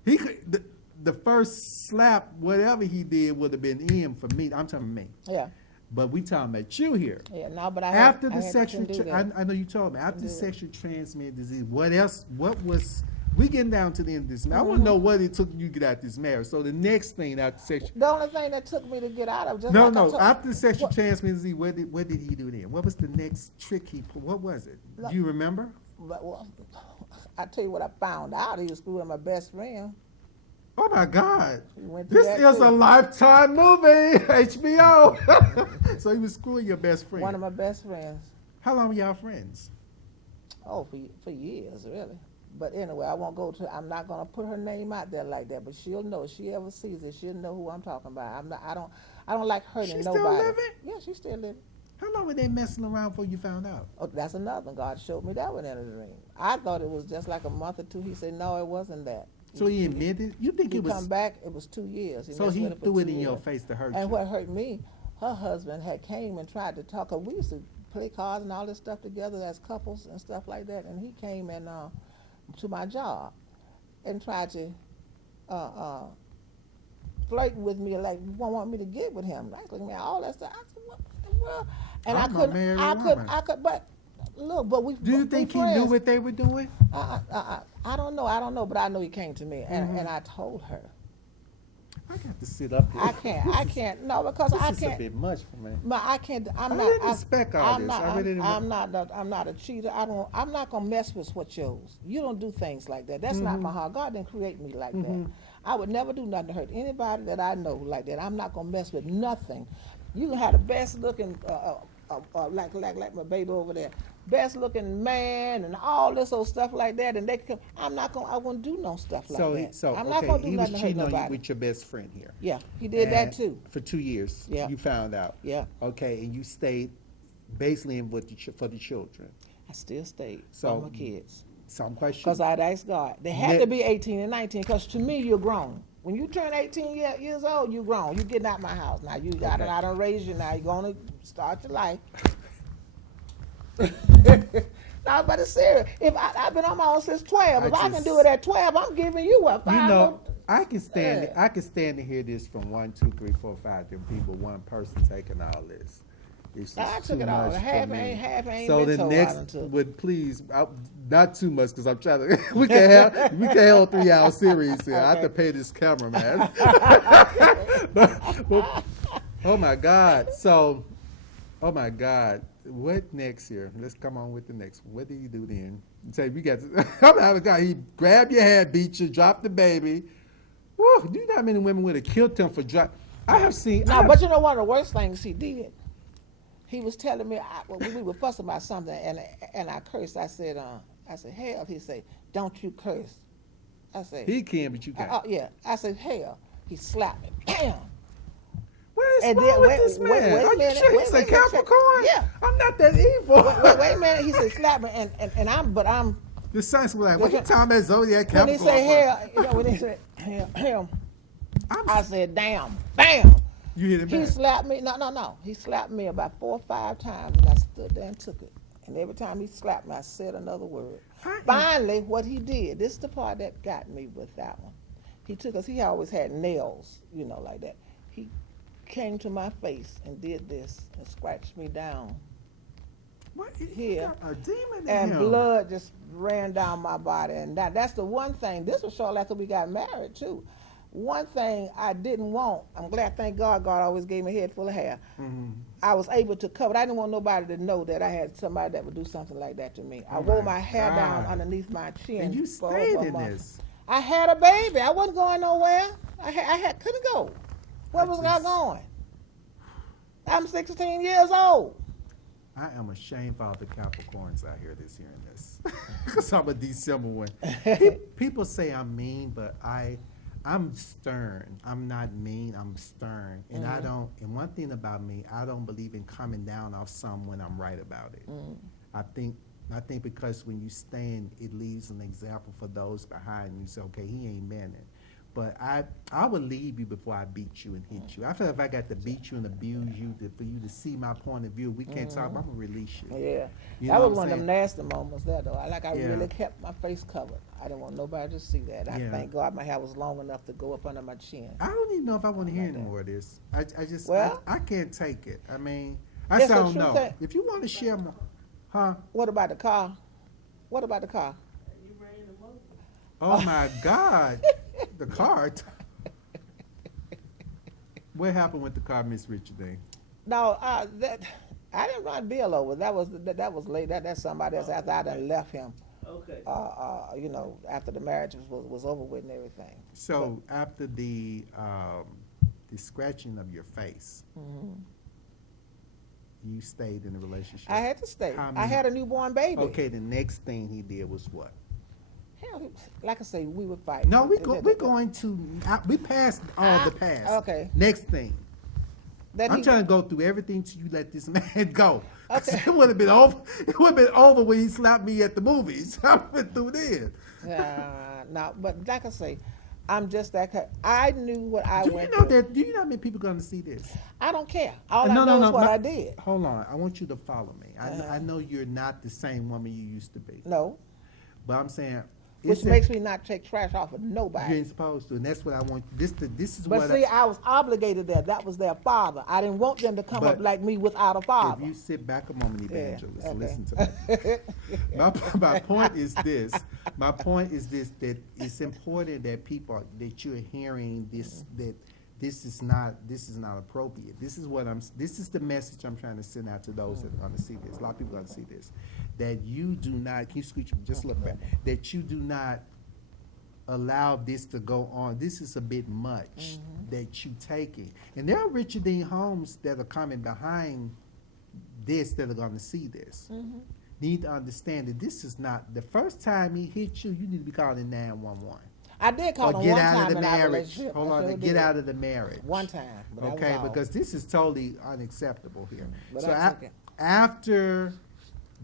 He could, the first slap, whatever he did, would have been in for me. I'm talking me. Yeah. But we talking about you here. Yeah. No, but I know you told me after the sexual transmitted disease. What else? What was? We getting down to the end of this. I want to know what it took you to get out this marriage. So the next thing after sexual. The only thing that took me to get out of just after the sexual transmitted disease, what did he do then? What was the next trick he pulled? What was it? Do you remember? Well, I tell you what I found out. He was screwing my best friend. Oh my God! This is a Lifetime movie, HBO. So he was screwing your best friend. One of my best friends. How long were y'all friends? Oh, for years, really. But anyway, I'm not gonna put her name out there like that. But she'll know. If she ever sees it, she'll know who I'm talking about. I don't like hurting nobody. She's still living? Yeah, she's still living. How long were they messing around before you found out? Oh, that's another one. God showed me that one in a dream. I thought it was just like a month or 2. He said, no, it wasn't that. So he admitted? You think it was? Come back, it was 2 years. So he threw it in your face to hurt you. And what hurt me, her husband had came and tried to talk. 'Cause we used to play cards and all this stuff together as couples and stuff like that. And he came and to my job and tried to flirt with me, like want me to get with him. I was looking at all that stuff. I said, what in the world? And I'm a married woman. I could, but look, but we. Do you think he knew what they were doing? I don't know, but I know he came to me, and I told her. I got to sit up here. I can't. No, because this I is can't. a bit much for me. I can't. I'm I not. didn't expect all this. I really didn't. I'm not a cheater. I'm not gonna mess with what's yours. You don't do things like that. That's not my heart. God didn't create me like that. I would never do nothing to hurt anybody that I know like that. I'm not gonna mess with nothing. You can have the best looking, like my baby over there, best looking man and all this old stuff like that, and they come. I won't do no stuff like that. So I'm okay, not gonna do he was nothing to hurt cheating on you nobody. with your best friend here. Yeah, he did that And too. for 2 years. Yeah. You found out. Yeah, Okay, and you stayed basically in with for the children. I still stayed So- for my kids. So I'm quite sure. Because I'd asked God. They had to be 18 and 19, because to me, you're grown. When you turn 18 years old, you're grown. You're getting out my house. Now, I done raised you now. You're going to start your life. No, but it's serious. If I've been on my own since 12. If I can do it at 12, I'm giving you up. You know, I can stand it. I can stand to hear this from 1, 2, 3, 4, 5 different people. One person taking all this. It's I just took too it all. much for Half me. ain't So been the told next I done took. would please not too much, because I'm trying to. we can have a 3-hour series here. I have to pay this cameraman. but, oh my God! So, oh my God! What next here? Let's come on with the next one. What did he do then? Say we got. I'm not a guy. He grabbed your hand, beat you, dropped the baby. Woo! Do you know how many women would have killed him for drop? I have seen. No, but you know one of the worst things he did? He was telling me, we were fussing about something, and I cursed. I said, hell. He said, don't you curse. I said, He can, but you can't. yeah. I said, hell. He slapped me. Bam. What is And wrong then- with wait- this man? wait a Are you minute, sure wait he's a a minute, Capricorn? yeah. I'm not that evil. Wait a minute. He said, slap me, and I'm. The saints were like, what you talking about, Zodiac When Capricorn? he say hell, when he said hell, I'm- I said, damn, bam. You hit him He back. slapped me. No. He slapped me about 4 or 5 times, and I stood there and took it. And every time he slapped me, I said another word. Finally, what he did, this is the part that got me with that one. He took us, he always had nails, like that. He came to my face and did this and scratched me down. What? He Here. got a demon in And him. blood just ran down my body. And that's the one thing. This was shortly after we got married, too. One thing I didn't want, I'm glad, thank God, God always gave me a head full of hair. I was able to cover it. I didn't want nobody to know that I had somebody that would do something like that to me. I wore my hair down God. underneath my chin. And you for stayed over a in month. this. I had a baby. I wasn't going nowhere. I couldn't go. Where was I going? I'm 16 years old. I am ashamed for all the Capricorns out here that's hearing this. Because I'm a December one. People say I'm mean, but I'm stern. I'm not mean, I'm stern. And and one thing about me, I don't believe in coming down off some when I'm right about it. I think because when you stand, it leaves an example for those behind you. Say, okay, he ain't meant it. But I would leave you before I beat you and hit you. I feel if I got to beat you and abuse you for you to see my point of view, we can't talk, I'm going to release you. Yeah. You That know was what one I'm of them nasty moments there, though. I Yeah. really kept my face covered. I didn't want nobody to see that. I Yeah. thank God my hair was long enough to go up under my chin. I don't even know if I want to hear like any that. more of this. I just, Well- I can't take it. I mean, It's a don't true know. thing. If you want to share more, huh? What about the car? What about the car? Oh my God, the car. What happened with the car, Miss Richardine? No, that I didn't run Bill over. That was late. That's somebody else after I done left him. Okay. After the marriage was over with and everything. So after the scratching of your face, you stayed in the relationship. I had to stay. How I many- had a newborn baby. Okay, the next thing he did was what? Hell, like I say, we would fight. No, we're going to, we passed all the past. Okay. Next thing. That I'm he- trying to go through everything till you let this man go. 'Cause Okay. It would have been over. It would have been over when he slapped me at the movies. I went through there. No, but like I say, I'm just that. I knew what I Do you went know through. that? Do you know how many people going to see this? I don't care. All No, I no, know no. is what my- I did. Hold on. I want you to follow me. Uh-huh. I know you're not the same woman you used to be. No, But I'm saying, which it's that makes me not take trash off of you nobody. ain't supposed to, and that's what I want. This is But what. see, I was obligated there. That was their father. I didn't want them to come But up like me without a father. If you sit back a moment, evangelist, okay. listen to me. My point is this. My point is this: that it's important that that you're hearing this. That this is not appropriate. This is the message I'm trying to send out to those that are going to see this. A lot of people are going to see this. That you do not. Can you screech? Just look back. That you do not allow this to go on. This is a bit much that you taking. And there are Richardine Holmes that are coming behind this that are going to see this. Need to understand that this is not the first time he hit you. You need to be calling 911. I did call Or him get one out time of the in our marriage. relationship. Hold I on, sure get did. out of the marriage. One time. But that was Okay, all. because this is totally unacceptable here. But So that's okay. after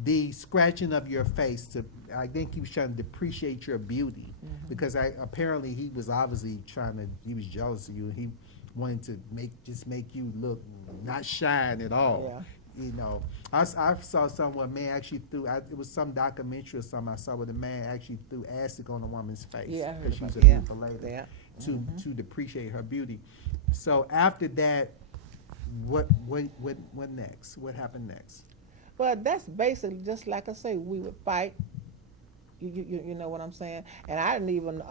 the scratching of your face, I think he was trying to depreciate your beauty, because apparently he was obviously he was jealous of you. He wanted to make you look not shine at all. Yeah. You know, I saw someone, man actually it was some documentary or something I saw where the man actually threw acid on a woman's face Yeah, I heard because she was a about- yeah, beautiful lady yeah. to depreciate her beauty. So after that, what next? What happened next? Well, that's basically just like I say. We would fight. You know what I'm saying? And I didn't even.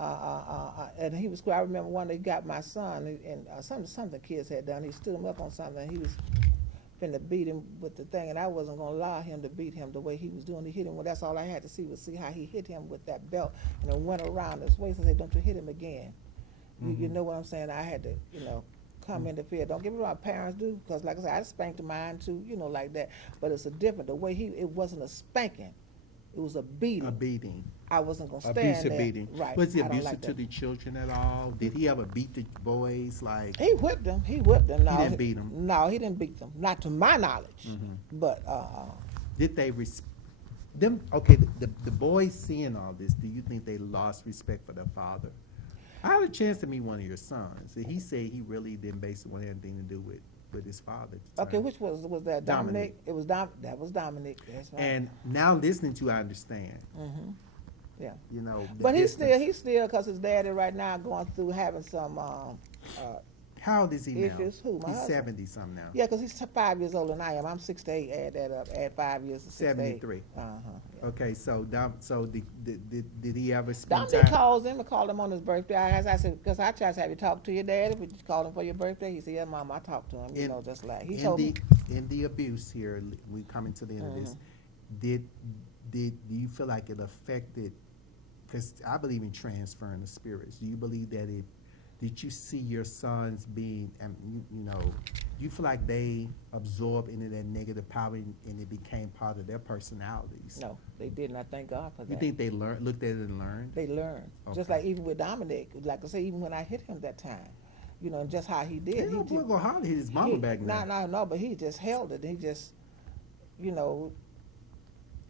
And he was. I remember one day he got my son and something the kids had done. He stood him up on something. And he was finna beat him with the thing, and I wasn't gonna allow him to beat him the way he was doing. He hit him. Well, that's all I had to see was see how he hit him with that belt, and it went around his waist. I said, "Don't you hit him again." You know what I'm saying? I had to, come interfere. Don't get me wrong, parents do, because like I said, I spanked mine too, like that. But it's a different, the way it wasn't a spanking, it was a beating. A beating. I wasn't gonna stand Abusive there. beating. Right. Was he I don't abusive like to that. the children at all? Did he ever beat the boys? Like, He whipped them. No, didn't beat 'em. No, he didn't beat them. Not to my knowledge. But did they them? Okay, the boys seeing all this, do you think they lost respect for their father? I had a chance to meet one of your sons, and he said he really didn't basically want anything to do with his father at the okay, time. which was that? Dominic. It was that was Dominic. That's right. And now listening to, I understand. Yeah. You know, the But he's distance. still, because his daddy right now going through having some, How old is he now? issues. Who, my He's husband? 70 something now. yeah, because he's 5 years older than I am. I'm 68. Add that up. Add 5 years to 68. 73. Yeah. Okay, so did he ever spend Dominic time? calls him. I called him on his birthday. I said, because I tried to have you talk to your daddy, but you called him for your birthday. He said, yeah, Mom, I talked to him. In- Just like he in told me. in the abuse here, we coming to the end of this. Mm-hmm. Do you feel like it affected? Because I believe in transferring the spirits. Do you believe that did you see your sons being, do you feel like they absorbed into that negative power and it became part of their personalities? No, they didn't. I thank God for that. You think they looked at it and learned? They learned. Just Okay. like even with Dominic, like I say, even when I hit him that time, and just how he did. Ain't no boy gonna holler at his mama back then. No, but he just held it. He just,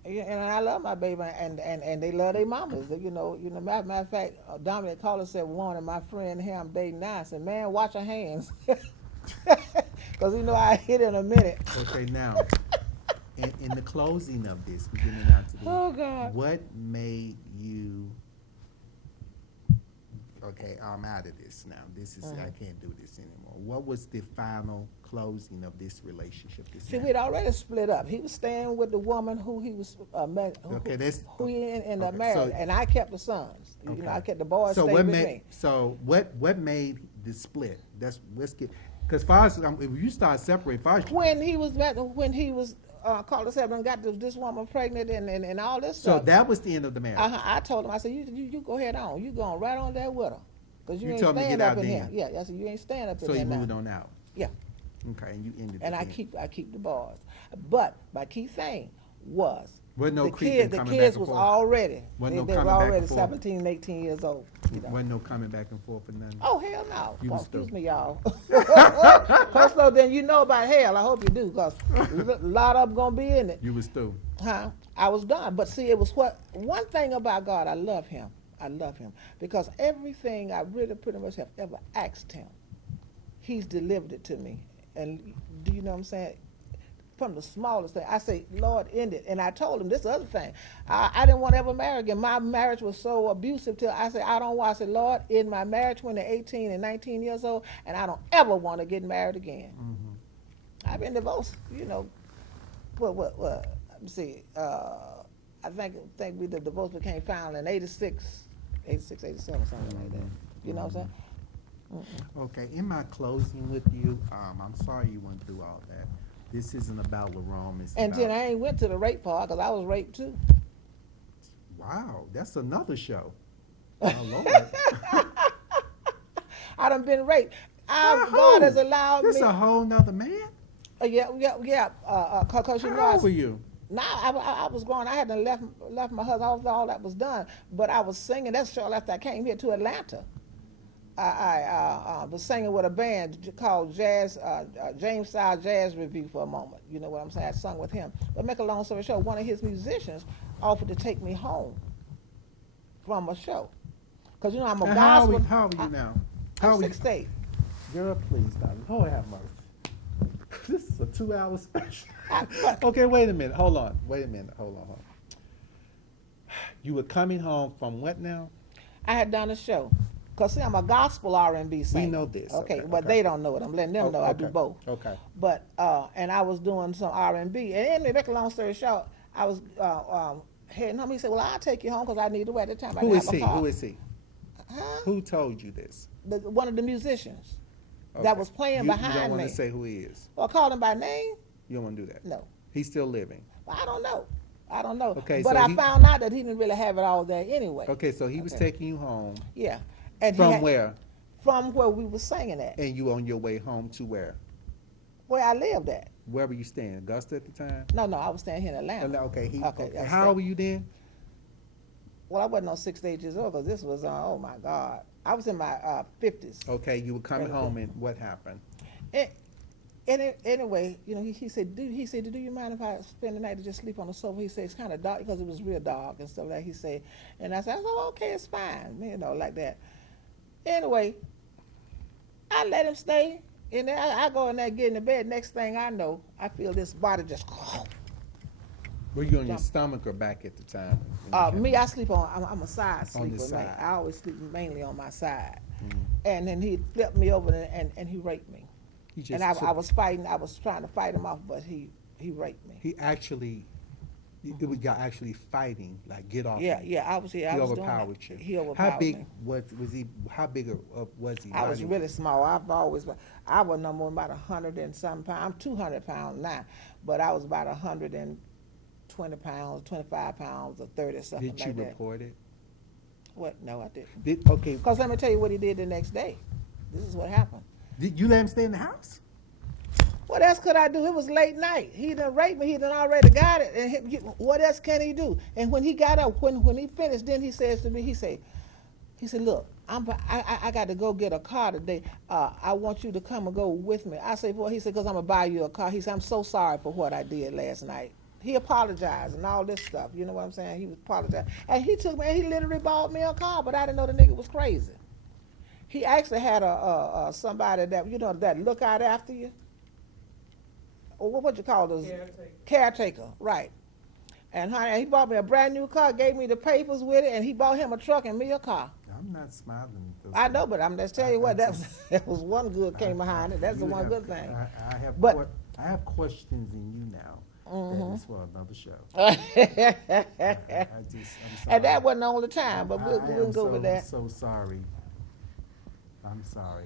and I love my baby, and they love their mamas. Matter of fact, Dominic called and said, one of my friend here I'm dating now, I said, man, watch your hands. Because I hit in a minute. Okay, now, in the closing of this, we're getting down to this. Oh, God. What made you, okay, I'm out of this now. I can't do this anymore. What was the final closing of this relationship? See, we'd already split up. He was staying with the woman who he was married, Okay, that's- who he ended up okay, married, so- and I kept the sons. Okay. I kept the boys. So stayed what with made? me. So what made the split? Let's get, because far as if you start separating, When he was called us up and got this woman pregnant and all this so stuff. that was the end of the marriage. I told him, I said, you go ahead on. You going right on there with her. Because you You ain't told me to staying get up out in then. here. Yeah, I said, you ain't staying up in So there you now. moved on out. Yeah. Okay, and you ended. And the I thing. keep the boys. But my key thing was Wasn't no the creeping kids coming back kids and was forth? already Wasn't no they were coming back and already forth? 17, 18 years old. Wasn't no coming back and forth or nothing. Oh hell no! You Oh, was excuse through. me, y'all. First of all, then you know about hell. I hope you do, cause a lot of them gonna be in it. You was through. Huh? I was done. But see, it was one thing about God. I love Him. I love him. Because everything I really pretty much have ever asked him, he's delivered it to me. And do you know what I'm saying? From the smallest thing, I say, Lord, end it. And I told him this other thing. I didn't want to ever marry again. My marriage was so abusive till I said, I don't want. I said, Lord, end my marriage when they're 18 and 19 years old, and I don't ever want to get married again. Mm-hmm. I've been divorced, you know. What? Let me see. I think the divorce became final in 86, 87, something like that. You know what I'm saying? Mm-mm. Okay, in my closing with you, I'm sorry you went through all that. This isn't about Lerone. It's And about, then I ain't went to the rape part because I was raped too. wow, that's another show. Oh, Lord. I done been raped. By God who? has allowed This me. a whole nother man? Yeah. Cause you know, How old were you? now I was growing. I hadn't left my husband. All that was done. But I was singing. That's shortly after I came here to Atlanta. I was singing with a band called Jazz, James Style Jazz Review for a moment. You know what I'm saying? I sung with him. But make a long story short, one of his musicians offered to take me home from a show. Because, you know, I'm a gospel. How old are you now? I'm 68. Girl, please, darling. Lord have mercy. This is a 2-hour special. But Okay, wait a minute. Hold on. Hold on. You were coming home from what now? I had done a show. Because, see, I'm a gospel R&B singer. We know this. Okay, Okay, but okay. they don't know it. I'm letting them know I do Okay. both. Okay. But, and I was doing some R&B. And anyway, make a long story short, I was heading home. He said, well, I'll take you home because I need to wait at the time. I Who didn't is have a he? car. Who is he? Huh? Who told you this? One of the musicians Okay. that was playing You behind don't want me. to say who he is. Well, I called him by name? You don't want to do that. No. He's still living. I don't know. I don't know. Okay, but so I he- found out that he didn't really have it all there anyway. Okay, so he was Okay. taking you home Yeah. And he from had- where? From where we were singing at. And you on your way home to where? Where I lived at. Where were you staying? Augusta at the time? No, I was staying here in Atlanta. Oh, no, okay. Okay, I How stayed- old were you then? Well, I wasn't no 6 to 8 years old because this was, oh my God. I was in my 50s. Okay, you were coming Okay. home and what happened? Anyway, you know, he said, do you mind if I spend the night to just sleep on the sofa? He said, it's kind of dark because it was real dark and stuff like that. He said, and I said, oh, okay, it's fine, you know, like that. Anyway, I let him stay. And then I go in there, get in the bed. Next thing I know, I feel this body just. Were you on your Jump. stomach or back at the time? when you came Me, home? I sleep on. I'm a side On the sleeper. Man. side. I always sleep mainly on my side. Mhm. And then he flipped me over and he raped me. He just And I took- was fighting. I was trying to fight him off, but he raped me. He actually, it was y'all actually fighting, like get off. Yeah, me. yeah. I was He doing overpowered that. you. He overpowered How big me. was he? How big was he? I was body-wise? really small. I was no more than about 100 and some pounds. I'm 200 pounds now, but I was about 120 pounds, 25 pounds, or 30 something Did you like that. report it? What? No, I didn't. Okay. Because let me tell you what he did the next day. This is what happened. Did you let him stay in the house? What else could I do? It was late night. He done raped me. He done already got it. And what else can he do? And when he got up, when he finished, then he says to me, he said, look, I got to go get a car today. I want you to come and go with me. I say, boy, he said, because I'm going to buy you a car. He said, I'm so sorry for what I did last night. He apologized and all this stuff. You know what I'm saying? He was apologizing. And he took me, and he literally bought me a car, but I didn't know the nigga was crazy. He actually had somebody that, you know, that look out after you. Or what you call those? Caretaker, right. And honey, he bought me a brand new car, gave me the papers with it, and he bought him a truck and me a car. I'm not smiling. I know, but I'm just telling you what, that was one good came behind it. That's the one good thing. I have questions in you now. Mhm. That is for another show. I'm sorry. And that wasn't the only time, but we'll am go with that. So sorry. I'm sorry.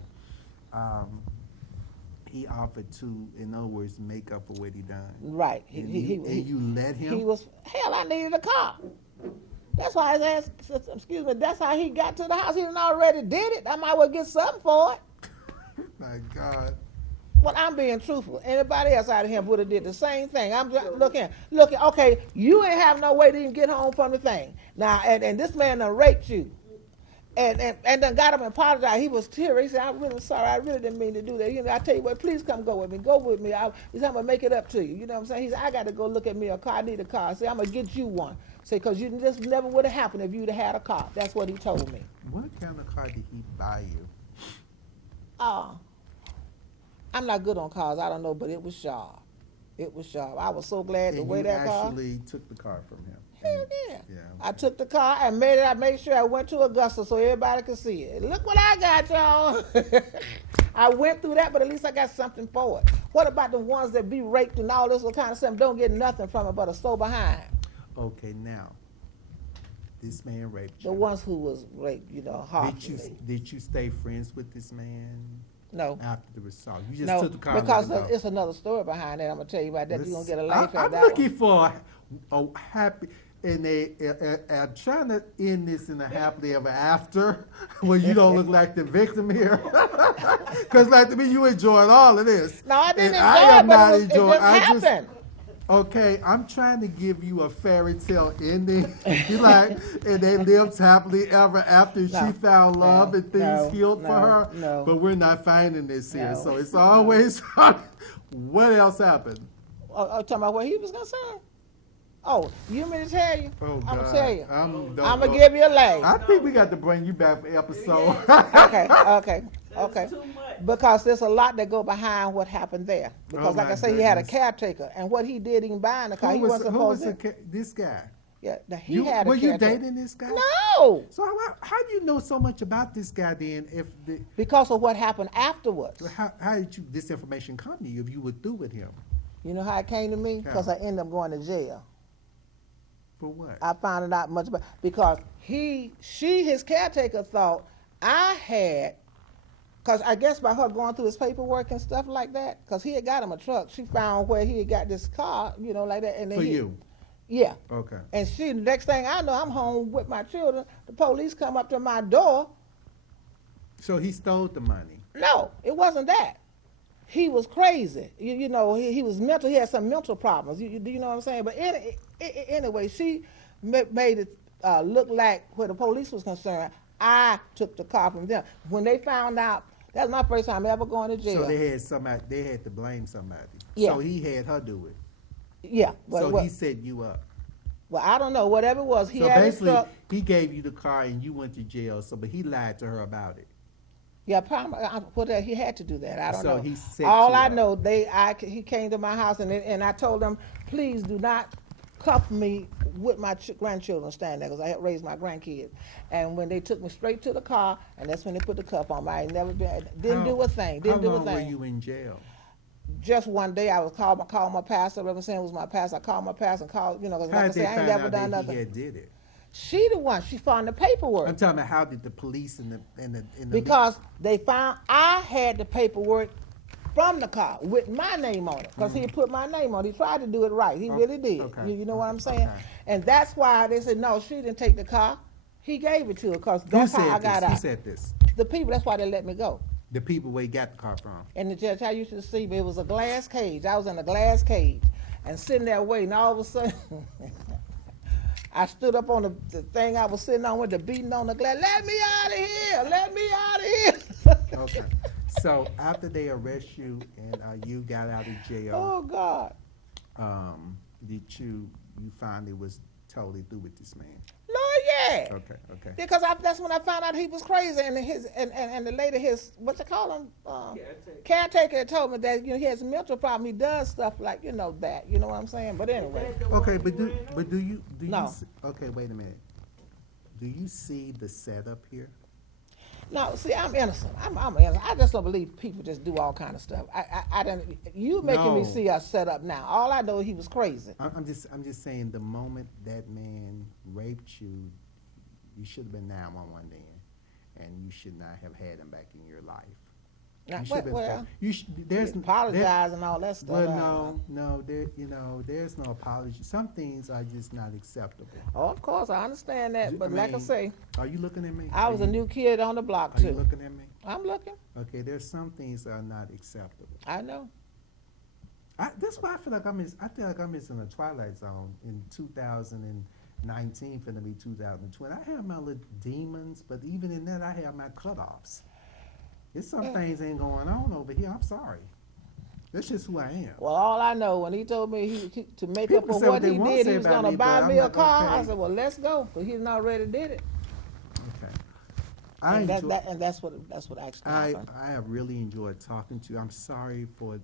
He offered to, in other words, make up for what he done. Right. And you let him? He was, hell, I needed a car. That's why his ass, excuse me, that's how he got to the house. He done already did it. I might well get something for it. My God. Well, I'm being truthful. Anybody else out of here would have did the same thing. I'm just looking, okay, you ain't have no way to even get home from the thing. Now, and this man done raped you. And then got him and apologized. He was teary. He said, I'm really sorry. I really didn't mean to do that. You know, I tell you what, please come go with me. Go with me. He said, I'm going to make it up to you. You know what I'm saying? He said, I got to go look at me a car. I need a car. I said, I'm going to get you one. Say, because you this never would have happened if you'd have had a car. That's what he told me. What kind of car did he buy you? I'm not good on cars. I don't know, but it was sharp. It was sharp. I was so glad the And way you that car. actually took the car from him. Hell yeah. Yeah. I took the car and I made sure I went to Augusta so everybody could see it. Look what I got, y'all. I went through that, but at least I got something for it. What about the ones that be raped and all this kind of stuff, don't get nothing from it but are so behind? Okay, now, this man raped you. The ones who was raped, harshly. Did you stay friends with this man No. after the assault? You just No, took the car. because and let it go. it's another story behind that. I'm gonna tell you about that. You're gonna get a laugh I'm at that looking one. for a happy, and I'm trying to end this in a happily ever after, where you don't look like the victim here. Because like to me, you enjoyed all of this. No, I didn't And enjoy am it, but not it enjoying. just happened. Okay, I'm trying to give you a fairy tale ending. You like, and they lived happily ever after. No, She found love and things healed for her. No. But we're not finding this here, No, so it's always. What else happened? Talking about where he was concerned. Oh, you want me to tell you? Oh, I'm God. gonna tell you. I'm I'm gonna give you a laugh. I think we got to bring you back for episode. Okay. That's too much. Because there's a lot that go behind what happened there. Because Oh, like my I say, he had a goodness. caretaker, and what he did in buying the car, Who he was, wasn't who was supposed to. this guy? Yeah, he had a were you caretaker. dating this guy? No, So how do you know so much about this guy then? because of what happened afterwards. How did this information come to you if you were through with him? You know how it came to me? Because How? I ended up going to jail. For what? I found it out much better because his caretaker thought I had, because I guess by her going through his paperwork and stuff like that, because he had got him a truck, she found where he had got this car, like that. And then For you? Yeah. Okay. And the next thing I know, I'm home with my children. The police come up to my door. So he stole the money. No, it wasn't that. He was crazy. He was mental. He had some mental problems. Do you know what I'm saying? But anyway, she made it look like where the police was concerned, I took the car from them. When they found out, that was my first time ever going to jail. So they had to blame somebody. Yeah. So he had her do it. Yeah. So he set you up. Well, I don't know. Whatever it was, he So had his basically, truck. he gave you the car and you went to jail. But he lied to her about it. Yeah, probably he had to do that. I don't So know. he set All you I up. know, he came to my house and I told him, please do not cuff me with my grandchildren standing there, because I had raised my grandkids. And when they took me straight to the car, and that's when they put the cuff on me. I ain't never didn't do a thing. Didn't do a How long were thing. you in jail? Just one day, I was called my pastor. Reverend Sam was my pastor. I called my pastor and called, because like How I did said, they I ain't find never out done that he nothing. had did it? She the one. She found the paperwork. I'm talking about how did the police and the Because they found I had the paperwork from the car with my name on it, because he had put my name on it. He tried to do it right. He really did. Okay. You know what I'm saying? Okay. And that's why they said, no, she didn't take the car. He gave it to her, because Who that's how I said got this? Who out. said this? The people, that's why they let me go. The people where he got the car from. And the judge, I used to see me, it was a glass cage. I was in a glass cage and sitting there waiting. All of a sudden, I stood up on the thing I was sitting on with the beating on the glass. Let me out of here! Let me out of here! Okay. So after they arrest you and you got out of jail, Oh, God. did you finally was totally through with this man? Lord, yeah. Okay. Because that's when I found out he was crazy, and and the lady, what you call him, caretaker, had told me that he has a mental problem. He does stuff like that. You know what I'm saying? But anyway, Okay, but do you No. okay, wait a minute. Do you see the setup here? no. See, I'm innocent. I'm innocent. I just don't believe people just do all kind of stuff. I don't. You making me No. see us set up now. All I know is he was crazy. I'm just saying the moment that man raped you, you should have been 911 then, and you should not have had him back in your life. Now, You should have been. well, You should, there's he apologized and all that stuff. Well, no, there's no apology. Some things are just not acceptable. Oh, of course, I understand that. But like I mean, say, are you looking at me? I was a new kid on the block Are you too. looking at me? I'm looking. Okay, there's some things that are not acceptable. I know. That's why I feel like I'm in a twilight zone in 2019, finna be 2020. I have my little demons, but even in that, I have my cutoffs. There's some things ain't going on over here. I'm sorry. That's just who I am. Well, all I know, when he told me to make People up for say what what they he want to did, say he was about going to me, buy but me I'm a like, car. I okay. said, well, let's go, because he's already did it. Okay. And enjoy- that's what actually happened. I have really enjoyed talking to you. I'm sorry for,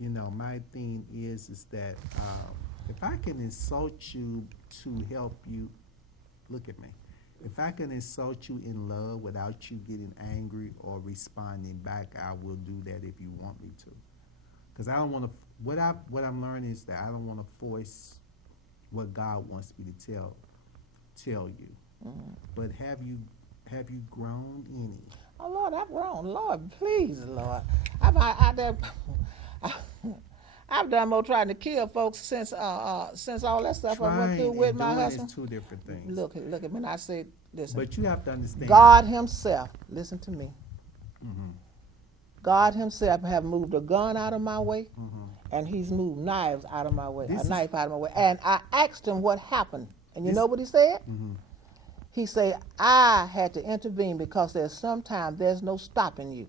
my thing is that if I can insult you to help you, look at me. If I can insult you in love without you getting angry or responding back, I will do that if you want me to. Because I don't want to. What I'm learning is that I don't want to force what God wants me to tell you. Mhm. But have you grown any? Oh, Lord, I've grown. Lord, please, Lord. I've done more trying to kill folks since all that stuff I went through Trying with and my doing husband. is two different things. Look at me. And I say, listen, But you have to understand. God himself, listen to me. Mm-hmm, God himself have moved a gun out of my way, mm-hmm. and he's moved knives out of my way, This a is- knife out of my way. And I asked him what happened. And you This- know what he said? Mm-hmm. He said, I had to intervene because sometimes there's no stopping you.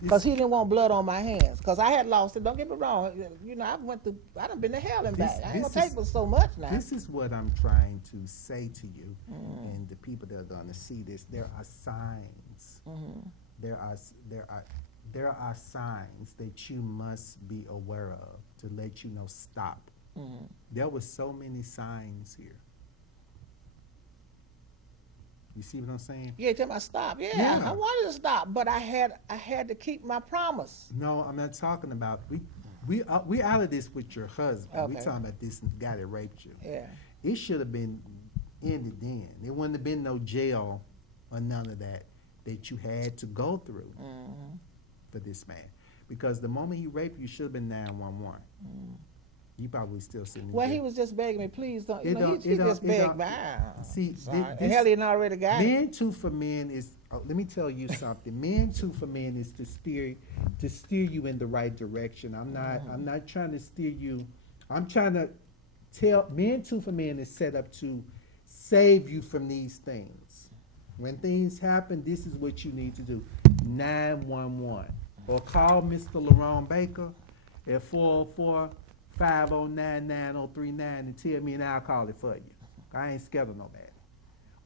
Because he didn't want blood on my hands. Because I had lost it. Don't get me wrong. I done been to hell and back. I ain't gonna take but so much now. This is what I'm trying to say to you, and the people that are going to see this. There are signs. Mhm. There are signs that you must be aware of to let you know stop. Mhm. There were so many signs here. You see what I'm saying? Yeah, tell me stop. Yeah, Yeah. I wanted to stop, but I had to keep my promise. No, I'm not talking about we out of this with your husband. We Okay. talking about this guy that raped you. Yeah. It should have been ended then. There wouldn't have been no jail or none of that you had to go through Mhm. for this man. Because the moment he raped you, should have been 911. Mhm. You probably still sitting in Well, jail. he was just begging me, please don't. It don't- He it don't- just it begged don't- me. See, Sorry. this- And hell, he done already got it. Men too for men is. Let me tell you something. Men too for men is to steer you in the right direction. I'm not trying to steer you. I'm trying to tell men too for men is set up to save you from these things. When things happen, this is what you need to do: 911 or call Mr. Lerone Baker at 404-509-9039 and tell me, and I'll call it for you. I ain't scared of nobody.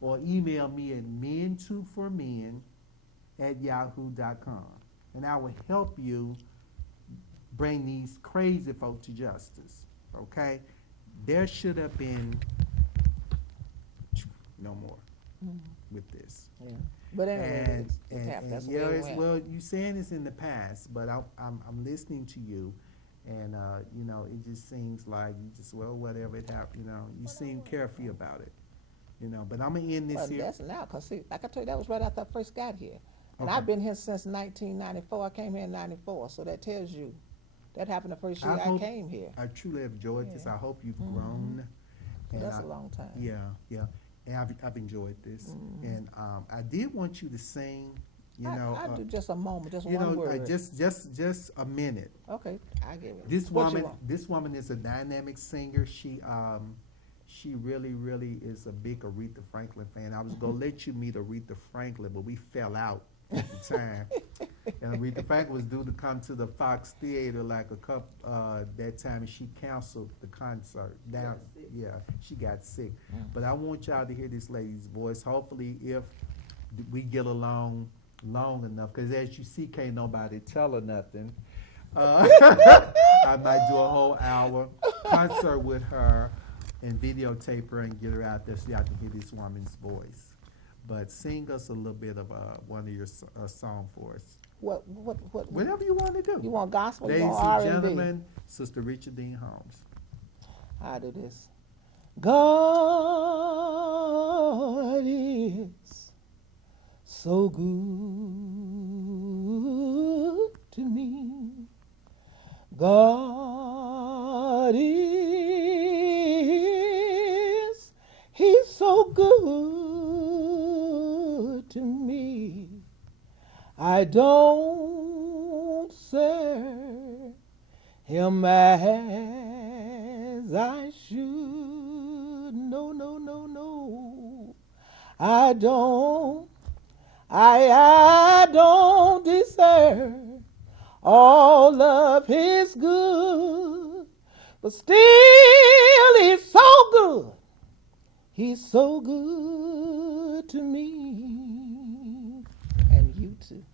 Or email me at men2formen@yahoo.com, and I will help you bring these crazy folk to justice. Okay? There should have been no more with this. Yeah. But anyway, And, it's happened. and That's the yeah, way it it's, went. well, you saying it's in the past, but I'm listening to you, and it just seems like you just whatever it happened, you seem carefree about it, But I'm gonna end this Well, here. that's now, because see, like I told you, that was right after I first got here. And Okay. I've been here since 1994. I came here in 94, so that tells you that happened the first year I hope- came here. I truly have enjoyed this. Yeah. I hope you've Mhm. grown. And That's I- a long time. Yeah, and I've enjoyed this, Mhm. and I did want you to sing. I do just a moment, just you one know, word. just a minute. Okay, I give it. This What you woman, want? this woman is a dynamic singer. She really is a big Aretha Franklin fan. I was gonna let you meet Aretha Franklin, but we fell out at the time. And Aretha Franklin was due to come to the Fox Theater like a couple that time, and she canceled the concert. Down, yeah, she got sick. But I want y'all to hear this lady's voice. Hopefully, if we get along long enough, because as you see, can't nobody tell her nothing. I might do a whole hour concert with her and videotape her and get her out there so y'all can hear this woman's voice. But sing us a little bit of one of your song for us. What? Whatever you want to do. You want gospel? Ladies You want and R&B? gentlemen, Sister Richardine Holmes. I do this. God is so good to me. God is, He's so good to me. I don't serve Him as I should. No. I don't deserve All of his good, but still he's so good. He's so good to me. And you too.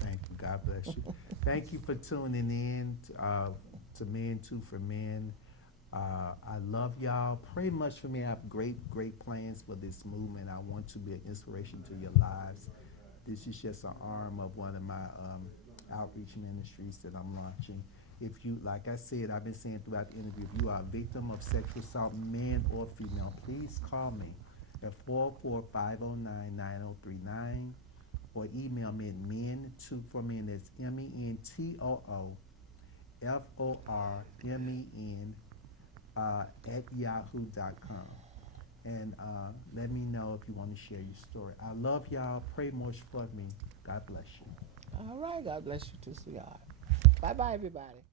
Thank you. God bless you. Thank you for tuning in to Men Too for Men. I love y'all. Pray much for me. I have great plans for this movement. I want to be an inspiration to your lives. This is just an arm of one of my outreach ministries that I'm launching. If you, like I said, I've been saying throughout the interview, if you are a victim of sexual assault, man or female, please call me at 445099039 or email me at men2formen, that's MENTOOFORMEN at yahoo.com. And let me know if you want to share your story. I love y'all. Pray much for me. God bless you. All right. God bless you too, sweetheart. Bye-bye, everybody.